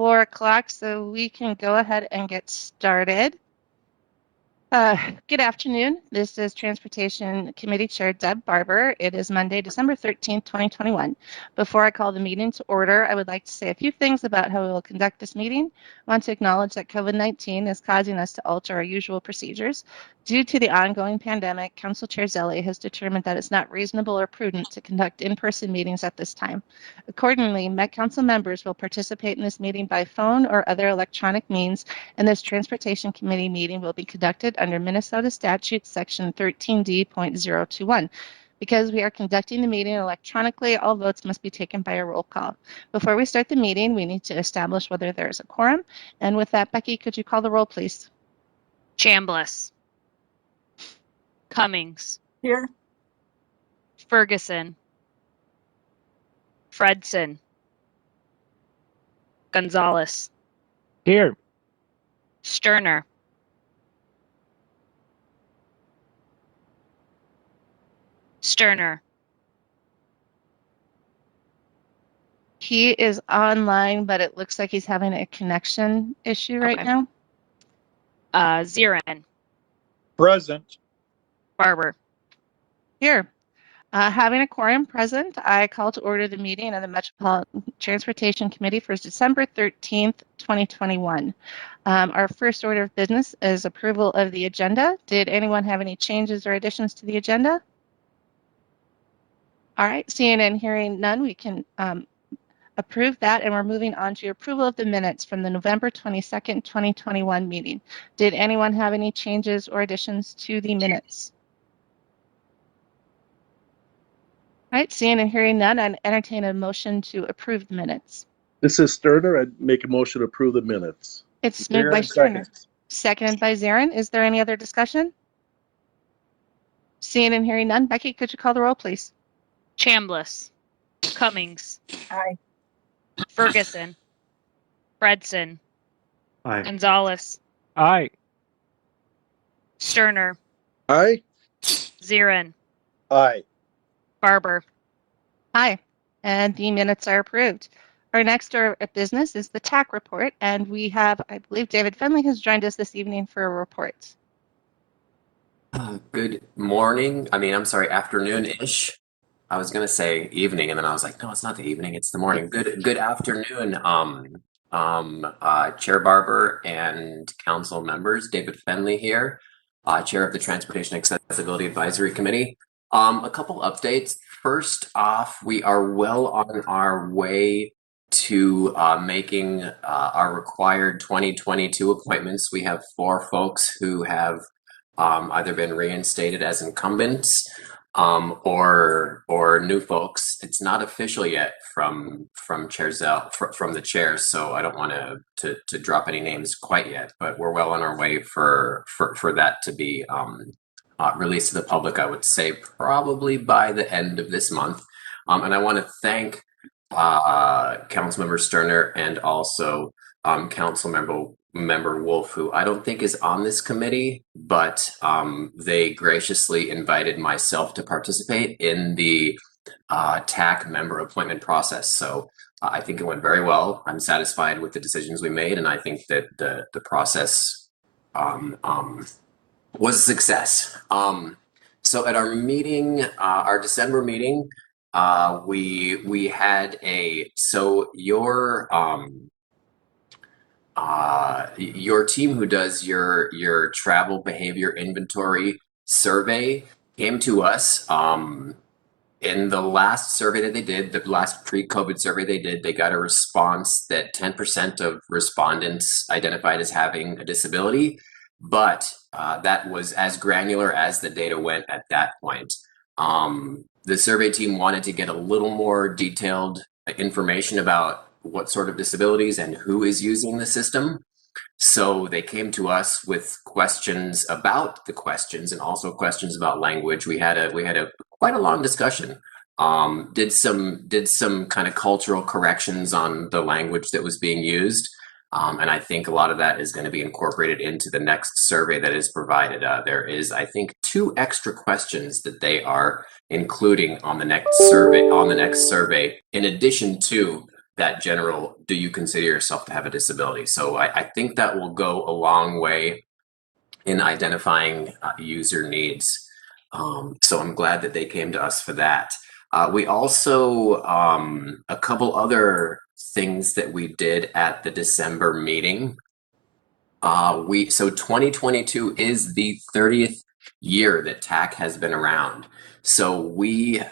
4 o'clock, so we can go ahead and get started. Good afternoon. This is Transportation Committee Chair Deb Barber. It is Monday, December 13th, 2021. Before I call the meeting to order, I would like to say a few things about how we will conduct this meeting. I want to acknowledge that COVID-19 is causing us to alter our usual procedures. Due to the ongoing pandemic, Council Chair Zelli has determined that it's not reasonable or prudent to conduct in-person meetings at this time. Accordingly, Met Council members will participate in this meeting by phone or other electronic means, and this Transportation Committee meeting will be conducted under Minnesota Statute Section 13D.021. Because we are conducting the meeting electronically, all votes must be taken by a roll call. Before we start the meeting, we need to establish whether there is a quorum. And with that, Becky, could you call the roll, please? Chambliss. Cummings. Here. Ferguson. Fredson. Gonzalez. Here. Sterner. Sterner. He is online, but it looks like he's having a connection issue right now. Zirin. Present. Barber. Here. Having a quorum present, I call to order the meeting of the Metropolitan Transportation Committee for December 13th, 2021. Our first order of business is approval of the agenda. Did anyone have any changes or additions to the agenda? All right, seeing and hearing none, we can approve that, and we're moving on to approval of the minutes from the November 22nd, 2021 meeting. Did anyone have any changes or additions to the minutes? All right, seeing and hearing none, I'd entertain a motion to approve the minutes. This is Sterner. I'd make a motion to approve the minutes. It's moved by Sterner, seconded by Zarin. Is there any other discussion? Seeing and hearing none, Becky, could you call the roll, please? Chambliss. Cummings. Aye. Ferguson. Fredson. Aye. Gonzalez. Aye. Sterner. Aye. Zirin. Aye. Barber. Aye, and the minutes are approved. Our next order of business is the TAC report, and we have, I believe, David Finley has joined us this evening for a report. Good morning. I'm sorry, afternoon-ish. I was gonna say evening, and then I was like, no, it's not the evening, it's the morning. Good afternoon, Chair Barber and council members. David Finley here, Chair of the Transportation Accessibility Advisory Committee. A couple updates. First off, we are well on our way to making our required 2022 appointments. We have 4 folks who have either been reinstated as incumbents or new folks. It's not official yet from Chair Zell, from the chair, so I don't want to drop any names quite yet, but we're well on our way for that to be released to the public, I would say probably by the end of this month. And I want to thank Councilmember Sterner and also Councilmember Wolf, who I don't think is on this committee, but they graciously invited myself to participate in the TAC member appointment process. So I think it went very well. I'm satisfied with the decisions we made, and I think that the process was a success. So at our meeting, our December meeting, we had your team who does your travel behavior inventory survey came to us. In the last survey that they did, the last pre-COVID survey they did, they got a response that 10% of respondents identified as having a disability. But that was as granular as the data went at that point. The survey team wanted to get a little more detailed information about what sort of disabilities and who is using the system. So they came to us with questions about the questions and also questions about language. We had a quite a long discussion. Did some kind of cultural corrections on the language that was being used. And I think a lot of that is going to be incorporated into the next survey that is provided. There is, I think, 2 extra questions that they are including on the next survey, in addition to that general, do you consider yourself to have a disability? So I think that will go a long way in identifying user needs. So I'm glad that they came to us for that. We also, a couple other things that we did at the December meeting. So 2022 is the 30th year that TAC has been around. So we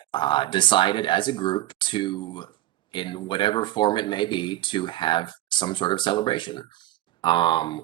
decided as a group to, in whatever form it may be, to have some sort of celebration.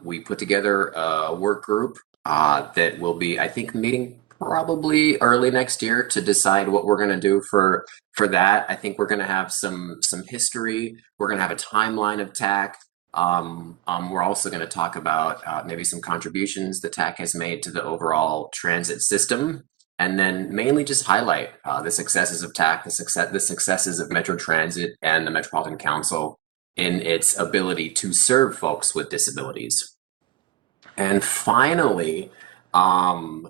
We put together a work group that will be, I think, meeting probably early next year to decide what we're going to do for that. I think we're going to have some history. We're going to have a timeline of TAC. We're also going to talk about maybe some contributions that TAC has made to the overall transit system, and then mainly just highlight the successes of TAC, the successes of Metro Transit and the Metropolitan Council in its ability to serve folks with disabilities. And finally,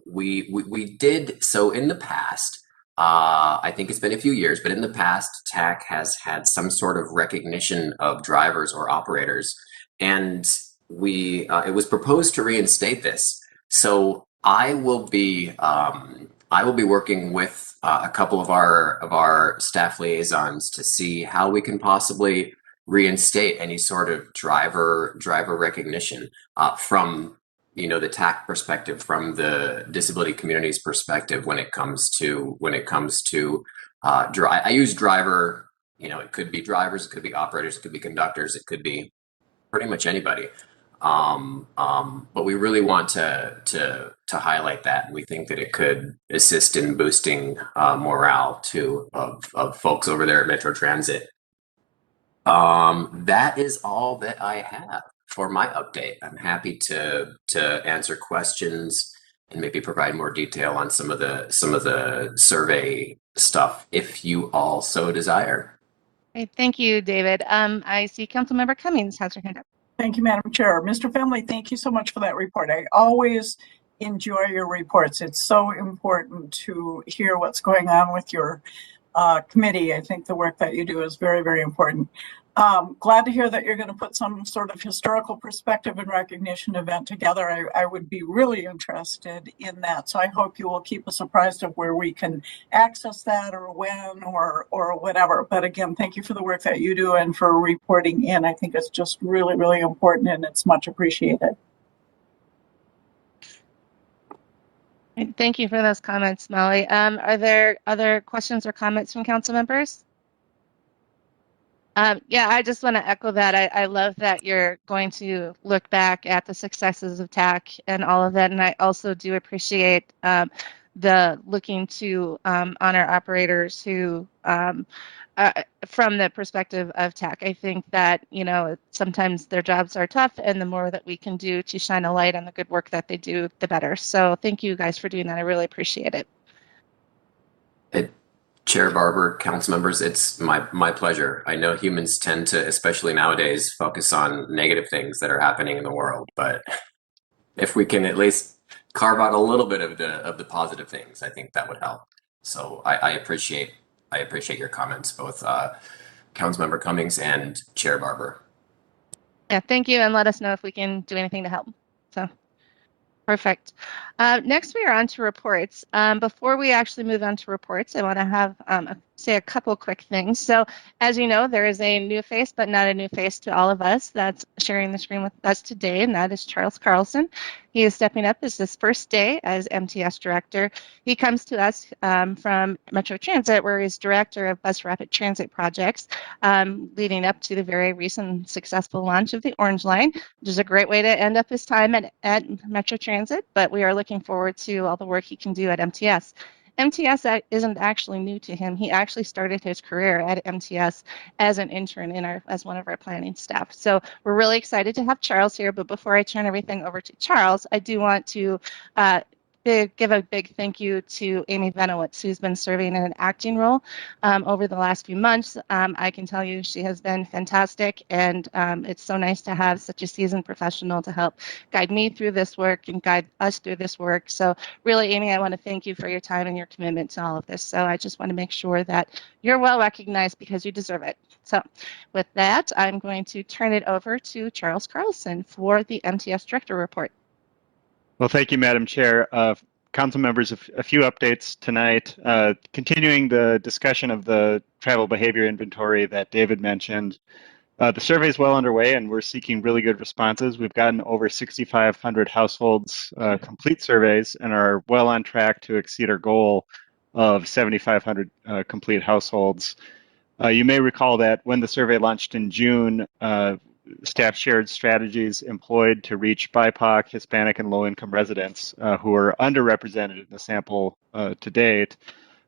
we did so in the past. I think it's been a few years, but in the past, TAC has had some sort of recognition of drivers or operators, and it was proposed to reinstate this. So I will be working with a couple of our staff liaisons to see how we can possibly reinstate any sort of driver recognition from the TAC perspective, from the disability community's perspective when it comes to I use driver, it could be drivers, it could be operators, it could be conductors, it could be pretty much anybody. But we really want to highlight that. We think that it could assist in boosting morale too of folks over there at Metro Transit. That is all that I have for my update. I'm happy to answer questions and maybe provide more detail on some of the survey stuff if you all so desire. Okay, thank you, David. I see Councilmember Cummings has her hand up. Thank you, Madam Chair. Mr. Finley, thank you so much for that report. I always enjoy your reports. It's so important to hear what's going on with your committee. I think the work that you do is very, very important. Glad to hear that you're going to put some sort of historical perspective and recognition event together. I would be really interested in that. So I hope you will keep us apprised of where we can access that or when or whatever. But again, thank you for the work that you do and for reporting in. I think it's just really, really important and it's much appreciated. Thank you for those comments, Molly. Are there other questions or comments from council members? Yeah, I just want to echo that. I love that you're going to look back at the successes of TAC and all of that. And I also do appreciate the looking to honor operators who, from the perspective of TAC, I think that, sometimes their jobs are tough, and the more that we can do to shine a light on the good work that they do, the better. So thank you guys for doing that. I really appreciate it. Chair Barber, council members, it's my pleasure. I know humans tend to, especially nowadays, focus on negative things that are happening in the world, but if we can at least carve out a little bit of the positive things, I think that would help. So I appreciate your comments, both Councilmember Cummings and Chair Barber. Yeah, thank you, and let us know if we can do anything to help. So. Perfect. Next, we are on to reports. Before we actually move on to reports, I want to have say a couple quick things. So, as you know, there is a new face, but not a new face to all of us that's sharing the screen with us today, and that is Charles Carlson. He is stepping up as his first day as MTS director. He comes to us from Metro Transit, where he's director of bus rapid transit projects, leading up to the very recent successful launch of the Orange Line, which is a great way to end up his time at Metro Transit, but we are looking forward to all the work he can do at MTS. MTS isn't actually new to him. He actually started his career at MTS as an intern as one of our planning staff. So we're really excited to have Charles here, but before I turn everything over to Charles, I do want to give a big thank you to Amy Venowitz, who's been serving in an acting role over the last few months. I can tell you she has been fantastic, and it's so nice to have such a seasoned professional to help guide me through this work and guide us through this work. So really, Amy, I want to thank you for your time and your commitment to all of this. So I just want to make sure that you're well recognized because you deserve it. So with that, I'm going to turn it over to Charles Carlson for the MTS Director Report. Well, thank you, Madam Chair. Council members, a few updates tonight. Continuing the discussion of the travel behavior inventory that David mentioned. The survey is well underway and we're seeking really good responses. We've gotten over 6,500 households complete surveys and are well on track to exceed our goal of 7,500 complete households. You may recall that when the survey launched in June, staff shared strategies employed to reach BIPOC, Hispanic, and low-income residents who are underrepresented in the sample to date.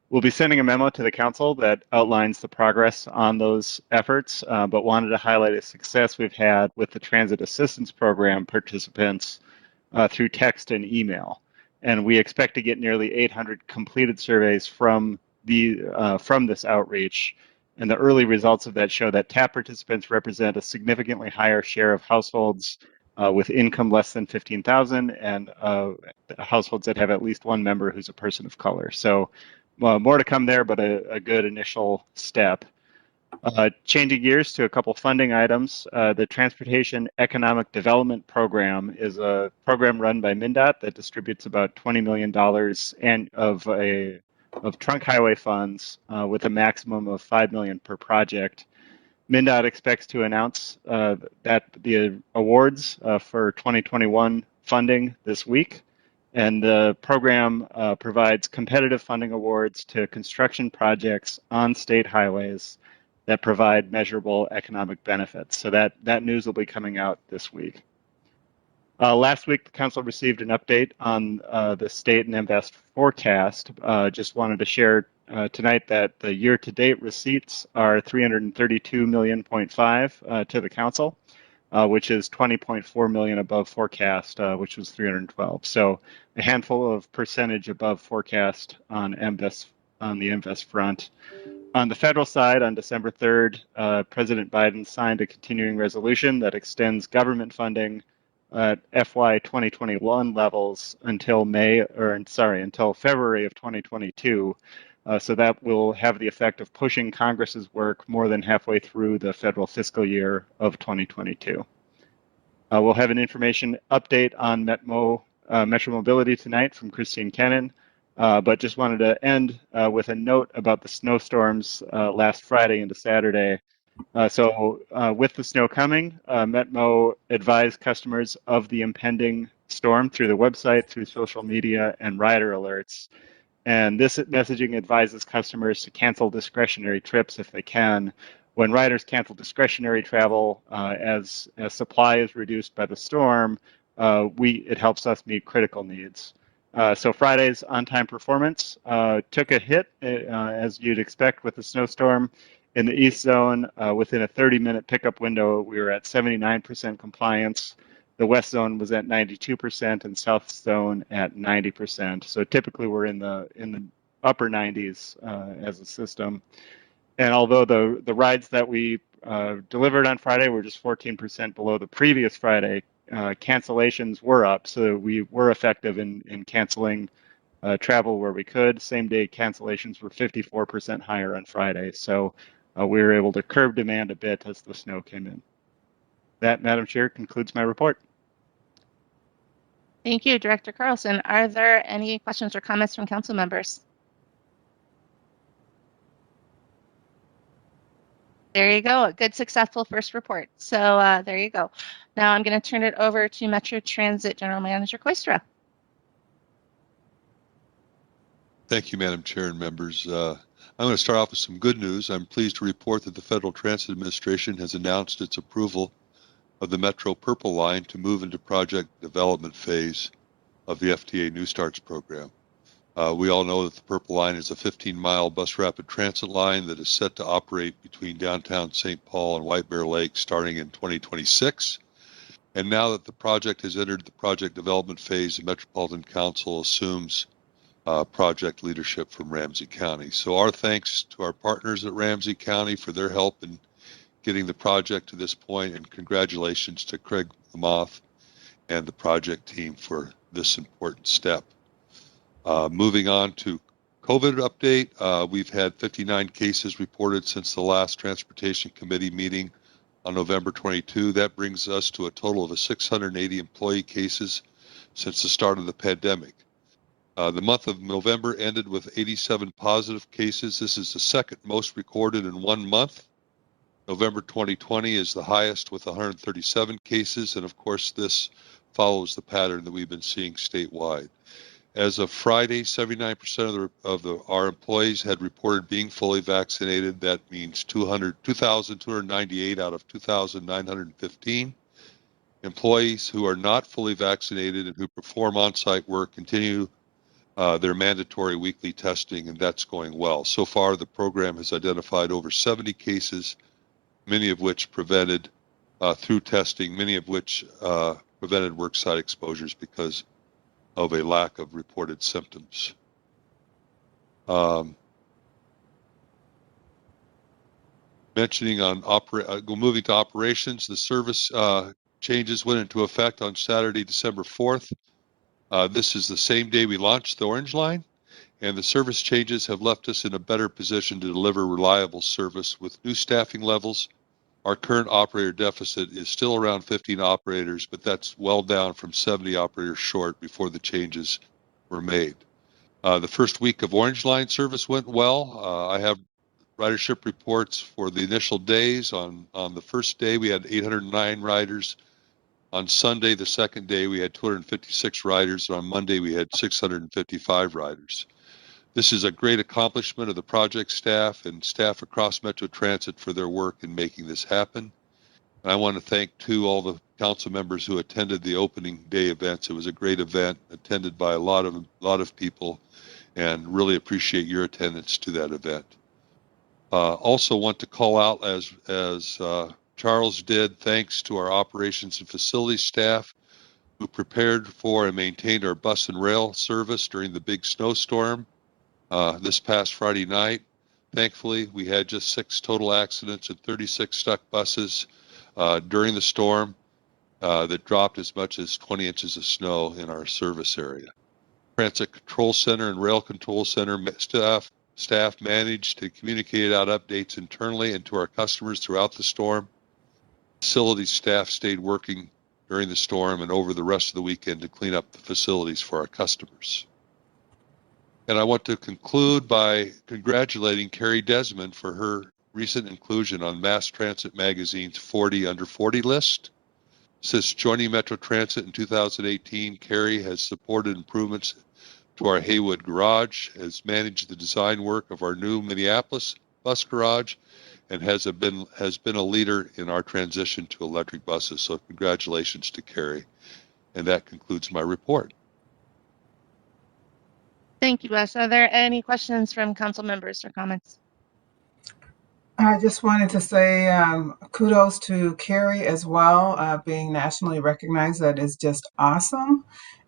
We'll be sending a memo to the council that outlines the progress on those efforts, but wanted to highlight a success we've had with the Transit Assistance Program participants through text and email. And we expect to get nearly 800 completed surveys from this outreach. And the early results of that show that TAP participants represent a significantly higher share of households with income less than 15,000 and households that have at least one member who's a person of color. So more to come there, but a good initial step. Changing gears to a couple funding items, the Transportation Economic Development Program is a program run by MnDOT that distributes about $20 million of trunk highway funds with a maximum of $5 million per project. MnDOT expects to announce that the awards for 2021 funding this week. And the program provides competitive funding awards to construction projects on state highways that provide measurable economic benefits. So that news will be coming out this week. Last week, the council received an update on the state and MVEST forecast. Just wanted to share tonight that the year-to-date receipts are $332.5 million to the council, which is $20.4 million above forecast, which was 312. So a handful of percentage above forecast on the MVEST front. On the federal side, on December 3rd, President Biden signed a continuing resolution that extends government funding at FY 2021 levels until until February of 2022. So that will have the effect of pushing Congress's work more than halfway through the federal fiscal year of 2022. We'll have an information update on Metro Mobility tonight from Christine Kennan, but just wanted to end with a note about the snowstorms last Friday into Saturday. So with the snow coming, Metmo advised customers of the impending storm through the website, through social media, and rider alerts. And this messaging advises customers to cancel discretionary trips if they can. When riders cancel discretionary travel, as supply is reduced by the storm, it helps us meet critical needs. So Friday's on-time performance took a hit, as you'd expect with the snowstorm. In the East Zone, within a 30-minute pickup window, we were at 79% compliance. The West Zone was at 92% and South Zone at 90%. So typically we're in the upper 90s as a system. And although the rides that we delivered on Friday were just 14% below the previous Friday, cancellations were up. So we were effective in canceling travel where we could. Same day cancellations were 54% higher on Friday. So we were able to curb demand a bit as the snow came in. That, Madam Chair, concludes my report. Thank you, Director Carlson. Are there any questions or comments from council members? There you go, a good successful first report. So there you go. Now I'm going to turn it over to Metro Transit General Manager Koistra. Thank you, Madam Chair and members. I'm going to start off with some good news. I'm pleased to report that the Federal Transit Administration has announced its approval of the Metro Purple Line to move into project development phase of the FTA New Starts program. We all know that the Purple Line is a 15-mile bus rapid transit line that is set to operate between downtown St. Paul and White Bear Lake starting in 2026. And now that the project has entered the project development phase, the Metropolitan Council assumes project leadership from Ramsey County. So our thanks to our partners at Ramsey County for their help in getting the project to this point, and congratulations to Craig Lamoth and the project team for this important step. Moving on to COVID update. We've had 59 cases reported since the last Transportation Committee meeting on November 22. That brings us to a total of 680 employee cases since the start of the pandemic. The month of November ended with 87 positive cases. This is the second most recorded in 1 month. November 2020 is the highest with 137 cases, and of course this follows the pattern that we've been seeing statewide. As of Friday, 79% of our employees had reported being fully vaccinated. That means 2,298 out of 2,915. Employees who are not fully vaccinated and who perform on-site work continue their mandatory weekly testing, and that's going well. So far, the program has identified over 70 cases, many of which prevented through testing, many of which prevented worksite exposures because of a lack of reported symptoms. Mentioning on moving to operations, the service changes went into effect on Saturday, December 4th. This is the same day we launched the Orange Line, and the service changes have left us in a better position to deliver reliable service with new staffing levels. Our current operator deficit is still around 15 operators, but that's well down from 70 operators short before the changes were made. The first week of Orange Line service went well. I have ridership reports for the initial days. On the first day, we had 809 riders. On Sunday, the second day, we had 256 riders. And on Monday, we had 655 riders. This is a great accomplishment of the project staff and staff across Metro Transit for their work in making this happen. And I want to thank, too, all the council members who attended the opening day events. It was a great event attended by a lot of people, and really appreciate your attendance to that event. Also want to call out, as Charles did, thanks to our operations and facilities staff who prepared for and maintained our bus and rail service during the big snowstorm this past Friday night. Thankfully, we had just 6 total accidents and 36 stuck buses during the storm that dropped as much as 20 inches of snow in our service area. Transit Control Center and Rail Control Center staff managed to communicate out updates internally and to our customers throughout the storm. Facilities staff stayed working during the storm and over the rest of the weekend to clean up the facilities for our customers. And I want to conclude by congratulating Carrie Desmond for her recent inclusion on Mass Transit Magazine's 40 Under 40 list. Since joining Metro Transit in 2018, Carrie has supported improvements to our Haywood garage, has managed the design work of our new Minneapolis bus garage, and has been a leader in our transition to electric buses. So congratulations to Carrie. And that concludes my report. Thank you, Wes. Are there any questions from council members or comments? I just wanted to say kudos to Carrie as well, being nationally recognized. That is just awesome.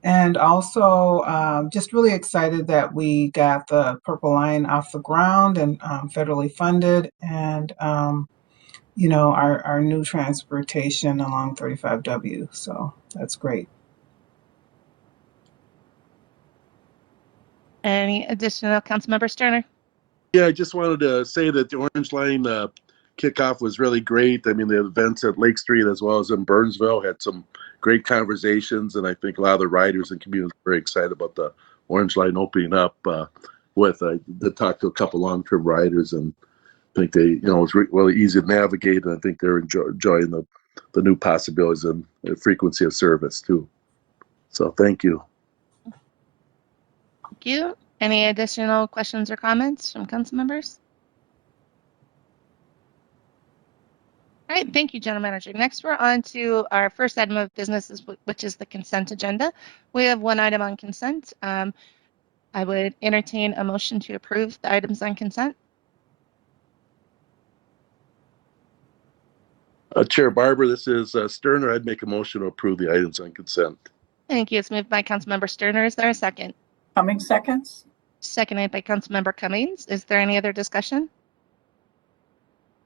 And also just really excited that we got the Purple Line off the ground and federally funded, and you know, our new transportation along 35W. So that's great. Any additional, Councilmember Sterner? Yeah, I just wanted to say that the Orange Line kickoff was really great. I mean, the events at Lake Street as well as in Burnsville had some great conversations, and I think a lot of the riders and communities are very excited about the Orange Line opening up. They talked to a couple long-term riders, and I think it was really easy to navigate, and I think they're enjoying the new possibilities and the frequency of service too. So thank you. Thank you. Any additional questions or comments from council members? All right, thank you, General Manager. Next, we're on to our first item of business, which is the consent agenda. We have one item on consent. I would entertain a motion to approve the items on consent. Chair Barber, this is Sterner. I'd make a motion to approve the items on consent. Thank you. It's moved by Councilmember Sterner. Is there a second? Coming seconds? Seconded by Councilmember Cummings. Is there any other discussion?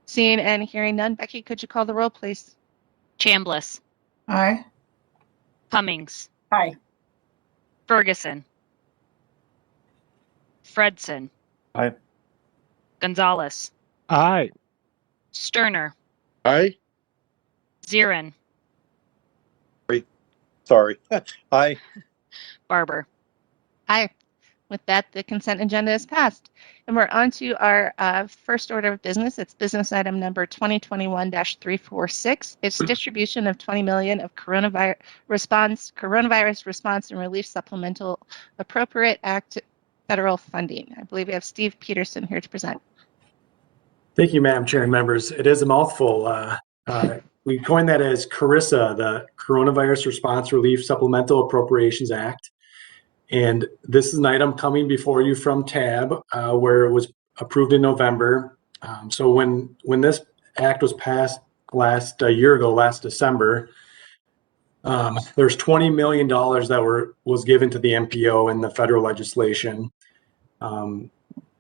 Seeing and hearing none. Becky, could you call the roll, please? Chambliss, Aye. Cummings, Aye. Ferguson, Fredson, Aye. Gonzalez, Aye. Sterner, Aye. Zirin, Sorry. Aye. Barber. Aye. With that, the consent agenda is passed. And we're on to our first order of business. It's business item number 2021-346. It's distribution of 20 million of coronavirus response and relief supplemental appropriate act federal funding. I believe we have Steve Peterson here to present. Thank you, Madam Chair and members. It is a mouthful. We coined that as CRRSA, the Coronavirus Response Relief Supplemental Appropriations Act. And this is an item coming before you from TAB, where it was approved in November. So when this act was passed last December, there's $20 million that was given to the MPO in the federal legislation to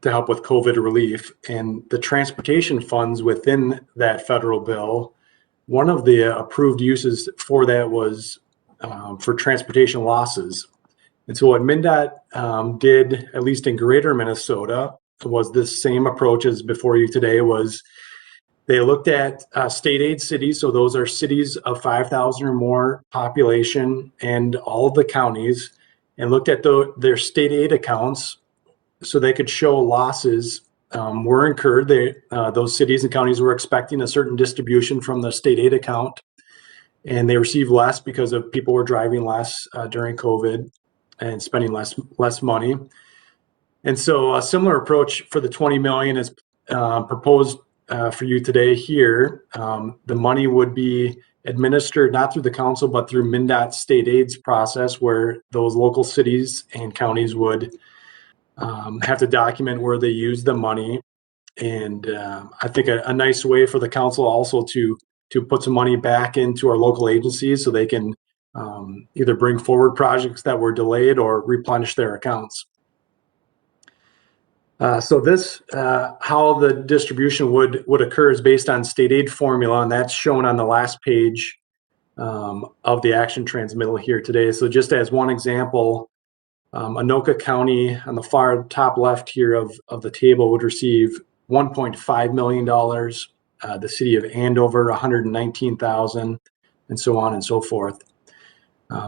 help with COVID relief. And the transportation funds within that federal bill, one of the approved uses for that was for transportation losses. And so what MnDOT did, at least in greater Minnesota, was this same approach as before you today. Was they looked at state aid cities, so those are cities of 5,000 or more population, and all of the counties, and looked at their state aid accounts so they could show losses were incurred. Those cities and counties were expecting a certain distribution from the state aid account, and they received less because of people were driving less during COVID and spending less money. And so a similar approach for the 20 million is proposed for you today here. The money would be administered not through the council, but through MnDOT state aids process, where those local cities and counties would have to document where they use the money. And I think a nice way for the council also to put some money back into our local agencies so they can either bring forward projects that were delayed or replenish their accounts. So this, how the distribution would occur is based on state aid formula, and that's shown on the last page of the action transmittal here today. So just as one example, Anoka County on the far top left here of the table would receive $1.5 million. The city of Andover, $119,000, and so on and so forth.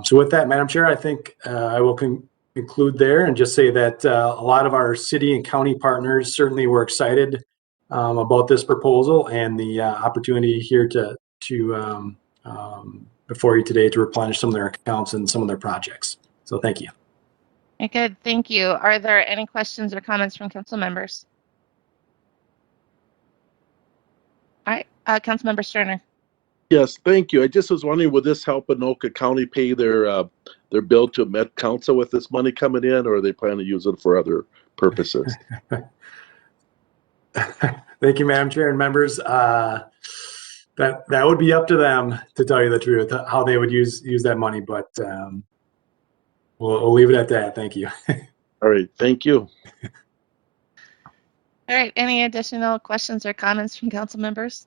So with that, Madam Chair, I think I will conclude there and just say that a lot of our city and county partners certainly were excited about this proposal and the opportunity here to before you today to replenish some of their accounts and some of their projects. So thank you. Okay, good, thank you. Are there any questions or comments from council members? All right, Councilmember Sterner. Yes, thank you. I just was wondering, would this help Anoka County pay their bill to Met Council with this money coming in, or are they planning to use it for other purposes? Thank you, Madam Chair and members. That would be up to them, to tell you the truth, how they would use that money, but we'll leave it at that. Thank you. All right, thank you. All right, any additional questions or comments from council members?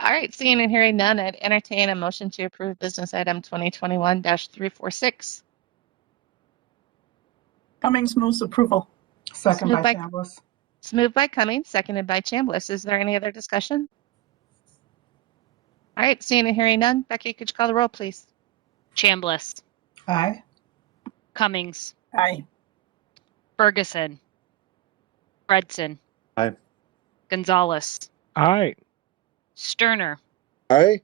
All right, seeing and hearing none, I'd entertain a motion to approve business item 2021-346. Cummings moves approval. Second Moved by by- Chambliss. It's moved by Cummings, seconded by Chambliss. Is there any other discussion? All right, seeing and hearing none, Becky, could you call the roll, please? Chambliss, Aye. Cummings, Aye. Ferguson, Fredson, Aye. Gonzalez, Aye. Sterner, Aye.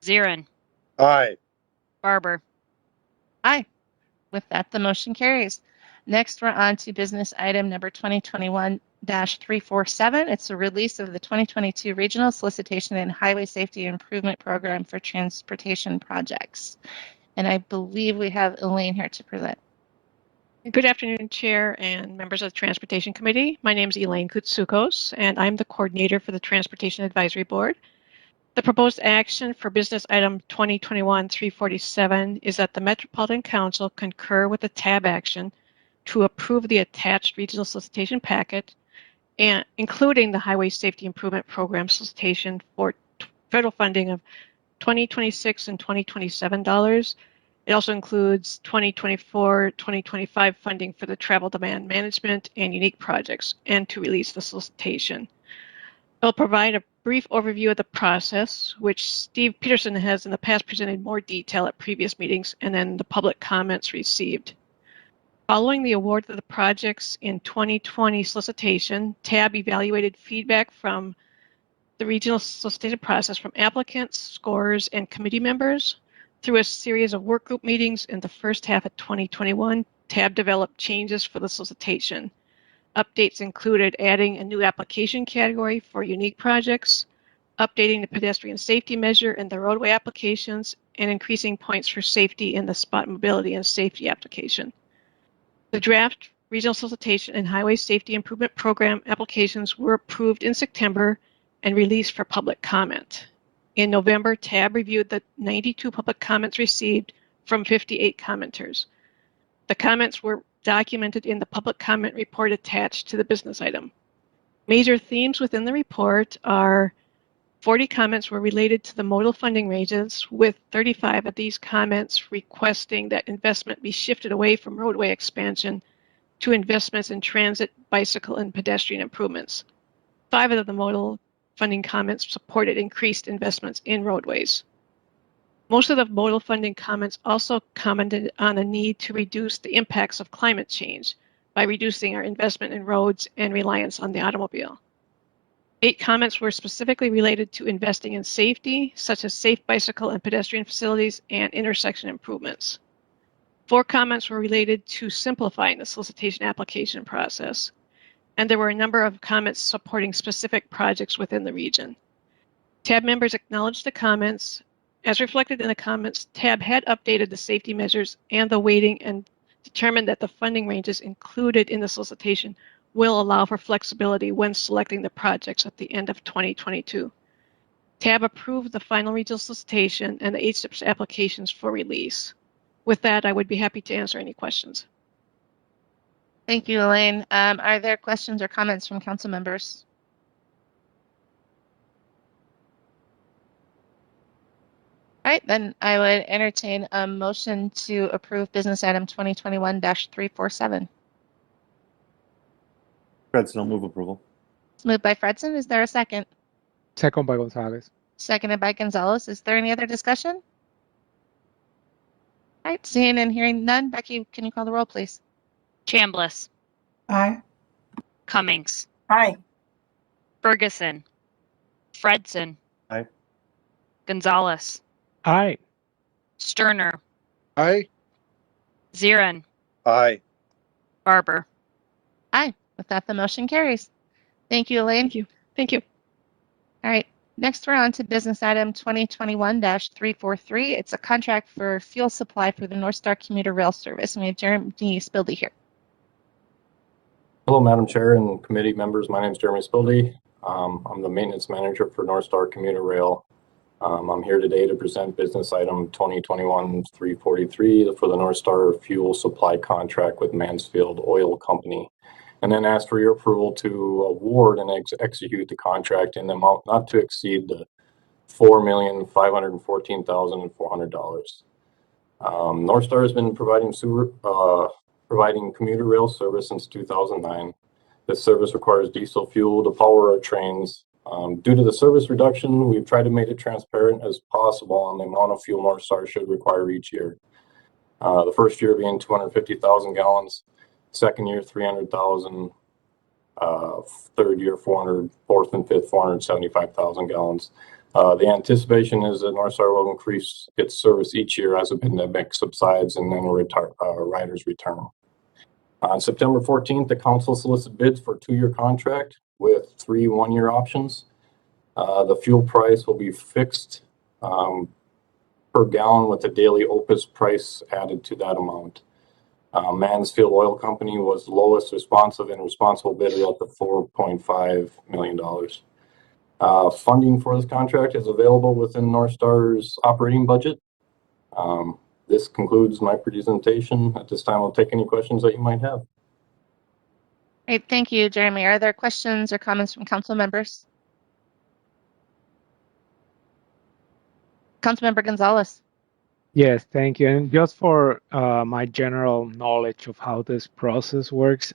Zirin, Aye. Barber. Aye. With that, the motion carries. Next, we're on to business item number 2021-347. It's a release of the 2022 Regional Solicitation and Highway Safety Improvement Program for Transportation Projects. And I believe we have Elaine here to present. Good afternoon, Chair and members of the Transportation Committee. My name is Elaine Koutsoukos, and I'm the coordinator for the Transportation Advisory Board. The proposed action for business item 2021-347 is that the Metropolitan Council concur with the TAB action to approve the attached regional solicitation packet, and including the Highway Safety Improvement Program solicitation for federal funding of $2026 and $2027, It also includes 2024-2025 funding for the travel demand management and unique projects, and to release the solicitation. I'll provide a brief overview of the process, which Steve Peterson has in the past presented more detail at previous meetings, and then the public comments received. Following the award of the projects in 2020 solicitation, TAB evaluated feedback from the regional solicitation process from applicants, scorers, and committee members. Through a series of work group meetings in the first half of 2021, TAB developed changes for the solicitation. Updates included adding a new application category for unique projects, updating the pedestrian safety measure in the roadway applications, and increasing points for safety in the spot mobility and safety application. The draft regional solicitation and highway safety improvement program applications were approved in September and released for public comment. In November, TAB reviewed the 92 public comments received from 58 commenters. The comments were documented in the public comment report attached to the business item. Major themes within the report are 40 comments were related to the modal funding ranges, with 35 of these comments requesting that investment be shifted away from roadway expansion to investments in transit, bicycle, and pedestrian improvements. 5 of the modal funding comments supported increased investments in roadways. Most of the modal funding comments also commented on the need to reduce the impacts of climate change by reducing our investment in roads and reliance on the automobile. 8 comments were specifically related to investing in safety, such as safe bicycle and pedestrian facilities and intersection improvements. 4 comments were related to simplifying the solicitation application process, and there were a number of comments supporting specific projects within the region. TAB members acknowledged the comments. As reflected in the comments, TAB had updated the safety measures and the weighting and determined that the funding ranges included in the solicitation will allow for flexibility when selecting the projects at the end of 2022. TAB approved the final regional solicitation and the HSIP applications for release. With that, I would be happy to answer any questions. Thank you, Elaine. Are there questions or comments from council members? All right, then I would entertain a motion to approve business item 2021-347. Fredson, I'll move approval. It's moved by Fredson. Is there a second? Second by Gonzalez. Seconded by Gonzalez. Is there any other discussion? All right, seeing and hearing none. Becky, can you call the roll, please? Chambliss, Aye. Cummings, Aye. Ferguson, Fredson, Aye. Gonzalez, Aye. Sterner, Aye. Zirin, Aye. Barber. Aye. With that, the motion carries. Thank you, Elaine. Thank you. Thank you. All right, next we're on to business item 2021-343. It's a contract for fuel supply for the North Star Commuter Rail Service. And we have Jeremy Spildy here. Hello, Madam Chair and committee members. My name is Jeremy Spildy. I'm the maintenance manager for North Star Commuter Rail. I'm here today to present business item 2021-343 for the North Star fuel supply contract with Mansfield Oil Company, and then ask for your approval to award and execute the contract in the amount not to exceed the $4,514,400. North Star has been providing commuter rail service since 2009. This service requires diesel fuel to power our trains. Due to the service reduction, we've tried to make it transparent as possible on the amount of fuel North Star should require each year. The first year being 250,000 gallons, second year 300,000, third year 400, fourth and fifth 475,000 gallons. The anticipation is that North Star will increase its service each year as the pandemic subsides and then riders return. On September 14th, the council solicited bids for a 2-year contract with 3 one-year options. The fuel price will be fixed per gallon with the daily OPIS price added to that amount. Mansfield Oil Company was the lowest responsive and responsible bidder at the $4.5 million. Funding for this contract is available within North Star's operating budget. This concludes my presentation. At this time, I'll take any questions that you might have. Great, thank you, Jeremy. Are there questions or comments from council members? Councilmember Gonzalez. Yes, thank you. And just for my general knowledge of how this process works,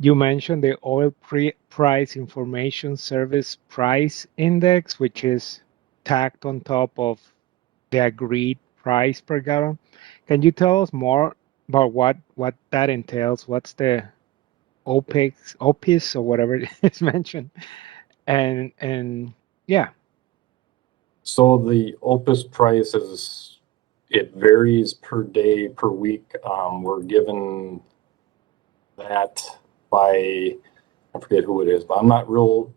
you mentioned the oil price information service price index, which is tacked on top of the agreed price per gallon. Can you tell us more about what that entails? What's the OPIS or whatever it is mentioned? And yeah. So the Opus price is, it varies per day, per week. We're given that by, I forget who it is, but I'm not real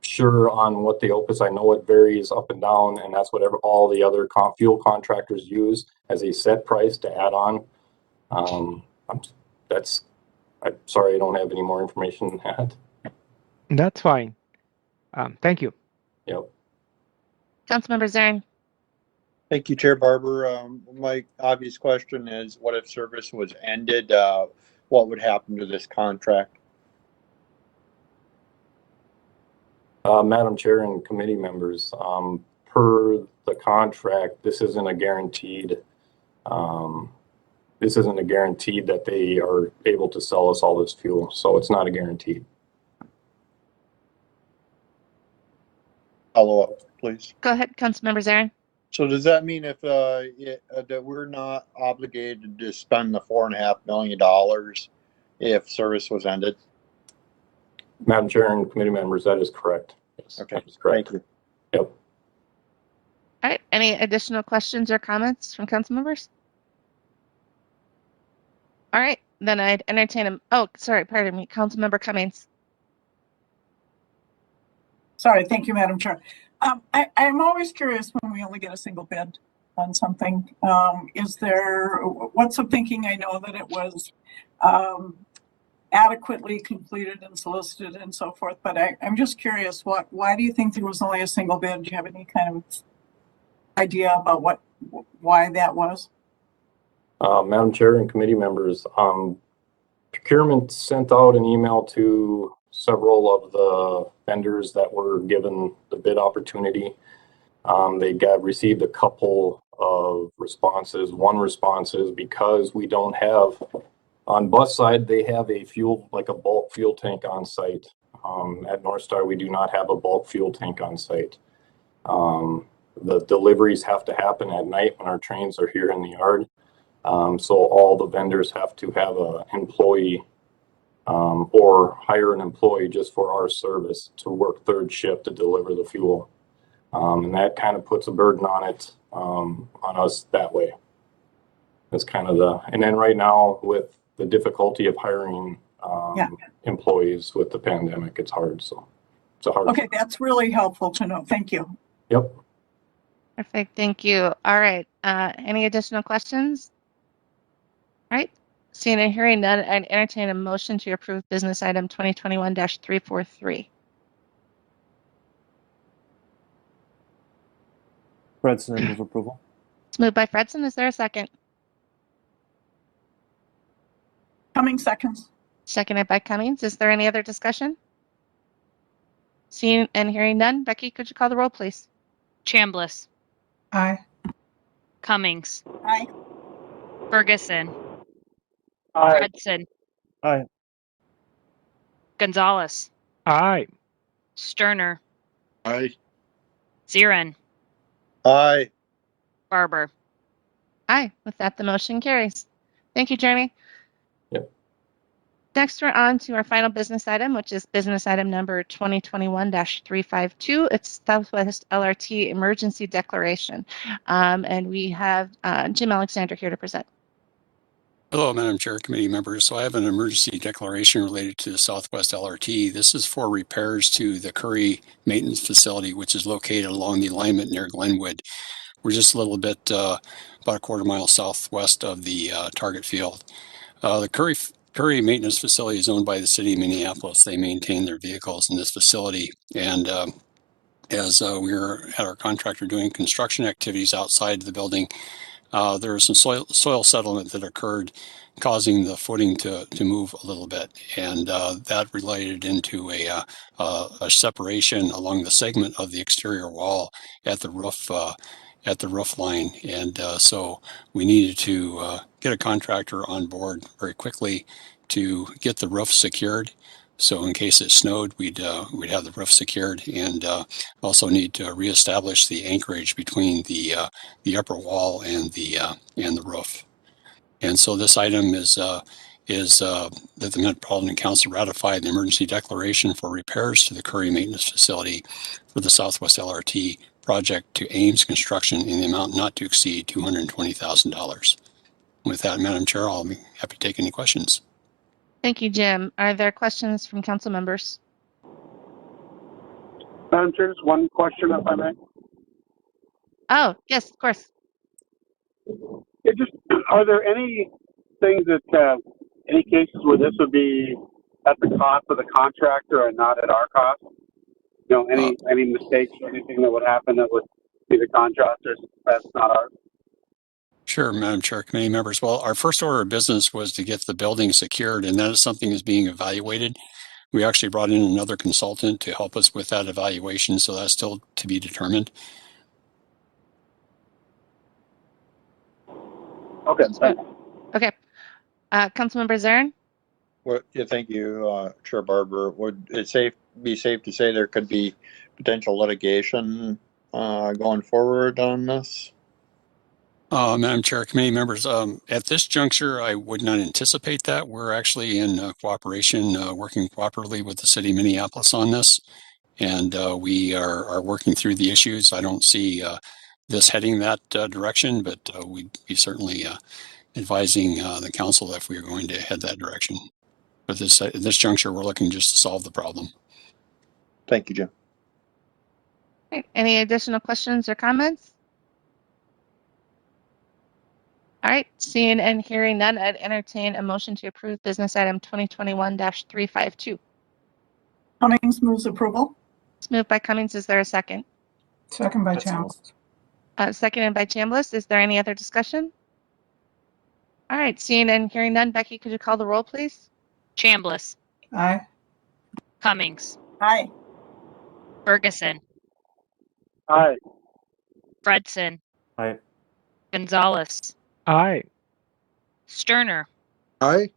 sure on what the Opus. I know it varies up and down, and that's whatever all the other fuel contractors use as a set price to add on. I'm sorry, I don't have any more information than that. That's fine. Thank you. Yep. Councilmember Zarin. Thank you, Chair Barber. My obvious question is, what if service was ended? What would happen to this contract? Madam Chair and committee members, per the contract, this isn't a guaranteed that they are able to sell us all this fuel. So it's not a guarantee. Follow up, please. Go ahead, Councilmember Zarin. So does that mean if that we're not obligated to spend the $4.5 million if service was ended? Madam Chair and committee members, that is correct. Yes, okay, that is correct. Thank you. Yep. All right, any additional questions or comments from council members? All right, then I'd entertain them. Oh, sorry, pardon me, Councilmember Cummings. Sorry, thank you, Madam Chair. I'm always curious when we only get a single bid on something. What's the thinking? I know that it was adequately completed and solicited and so forth, but I'm just curious, why do you think there was only a single bid? Do you have any kind of idea about why that was? Madam Chair and committee members, procurement sent out an email to several of the vendors that were given the bid opportunity. They received a couple of responses. One response is because we don't have, on bus side, they have a fuel, like a bulk fuel tank on site. At North Star, we do not have a bulk fuel tank on site. The deliveries have to happen at night when our trains are here in the yard. So all the vendors have to have an employee or hire an employee just for our service to work third shift to deliver the fuel. And that kind of puts a burden on it, on us that way. That's kind of and then right now with the difficulty of hiring employees with the pandemic, it's hard. So it's a hard. Okay, that's really helpful to know. Thank you. Yep. Perfect, thank you. All right, any additional questions? All right, seeing and hearing none, I'd entertain a motion to approve business item 2021-343. Fredson, move approval. It's moved by Fredson. Is there a second? Cummings seconds. Seconded by Cummings. Is there any other discussion? Seeing and hearing none, Becky, could you call the roll, please? Chambliss, Aye. Cummings, Aye. Ferguson, Aye. Fredson, Aye. Gonzalez, Aye. Sterner, Aye. Zirin, Aye. Barber. Aye. With that, the motion carries. Thank you, Jeremy. Yep. Next, we're on to our final business item, which is business item number 2021-352. It's Southwest LRT Emergency Declaration. And we have Jim Alexander here to present. Hello, Madam Chair, committee members. So I have an emergency declaration related to the Southwest LRT. This is for repairs to the Curry Maintenance Facility, which is located along the alignment near Glenwood. We're just a little bit, about a quarter mile southwest of the target field. The Curry Maintenance Facility is owned by the city of Minneapolis. They maintain their vehicles in this facility. And as we were at our contractor doing construction activities outside the building, there was some soil settlement that occurred, causing the footing to move a little bit, and that related into a separation along the segment of the exterior wall at the roof at the roof line. And so we needed to get a contractor on board very quickly to get the roof secured. So in case it snowed, we'd have the roof secured, and also need to reestablish the anchorage between the upper wall and the roof. And so this item is that the Metropolitan Council ratified the emergency declaration for repairs to the Curry Maintenance Facility for the Southwest LRT project to Ames Construction in the amount not to exceed $220,000. With that, Madam Chair, I'll be happy to take any questions. Thank you, Jim. Are there questions from council members? Madam Chair, just one question, if I may. Oh, yes, of course. Are there any things that, any cases where this would be at the cost of the contractor and not at our cost? You know, any mistakes or anything that would happen that would be the contractor's expense, not ours? Sure, Madam Chair, committee members. Well, our first order of business was to get the building secured, and that is something that's being evaluated. We actually brought in another consultant to help us with that evaluation, so that's still to be determined. Okay, thanks. Okay. Councilmember Zarin? Well, yeah, thank you, Chair Barber. Would it be safe to say there could be potential litigation going forward on this? Madam Chair, committee members, at this juncture, I would not anticipate that. We're actually in cooperation, working cooperatively with the city of Minneapolis on this, and we are working through the issues. I don't see this heading that direction, but we'd be certainly advising the council if we are going to head that direction. But at this juncture, we're looking just to solve the problem. Thank you, Jim. Okay. Any additional questions or comments? All right, seeing and hearing none, I'd entertain a motion to approve business item 2021-352. Cummings moves approval. It's moved by Cummings. Is there a second? Second by Chambliss. Seconded by Chambliss. Is there any other discussion? All right, seeing and hearing none, Becky, could you call the roll, please? Chambliss, Aye. Cummings, Aye. Ferguson, Aye. Fredson, Aye. Gonzalez, Aye. Sterner, Aye.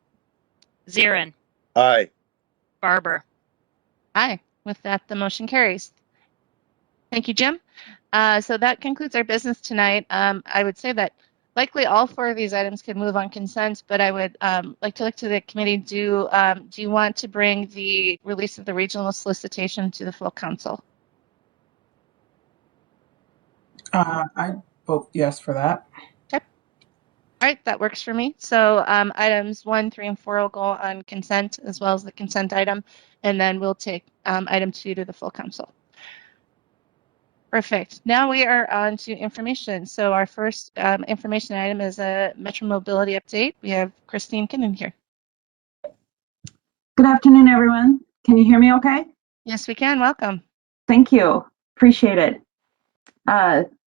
Zirin, Aye. Barber. Aye. With that, the motion carries. Thank you, Jim. So that concludes our business tonight. I would say that likely all four of these items can move on consent, but I would like to look to the committee. Do you want to bring the release of the regional solicitation to the full council? I vote yes for that. Okay. All right, that works for me. So items 1, 3, and 4 will go on consent as well as the consent item, and then we'll take item 2 to the full council. Perfect. Now we are on to information. So our first information item is a Metro Mobility update. We have Christine Kinnan here. Good afternoon, everyone. Can you hear me okay? Yes, we can. Welcome. Thank you. Appreciate it.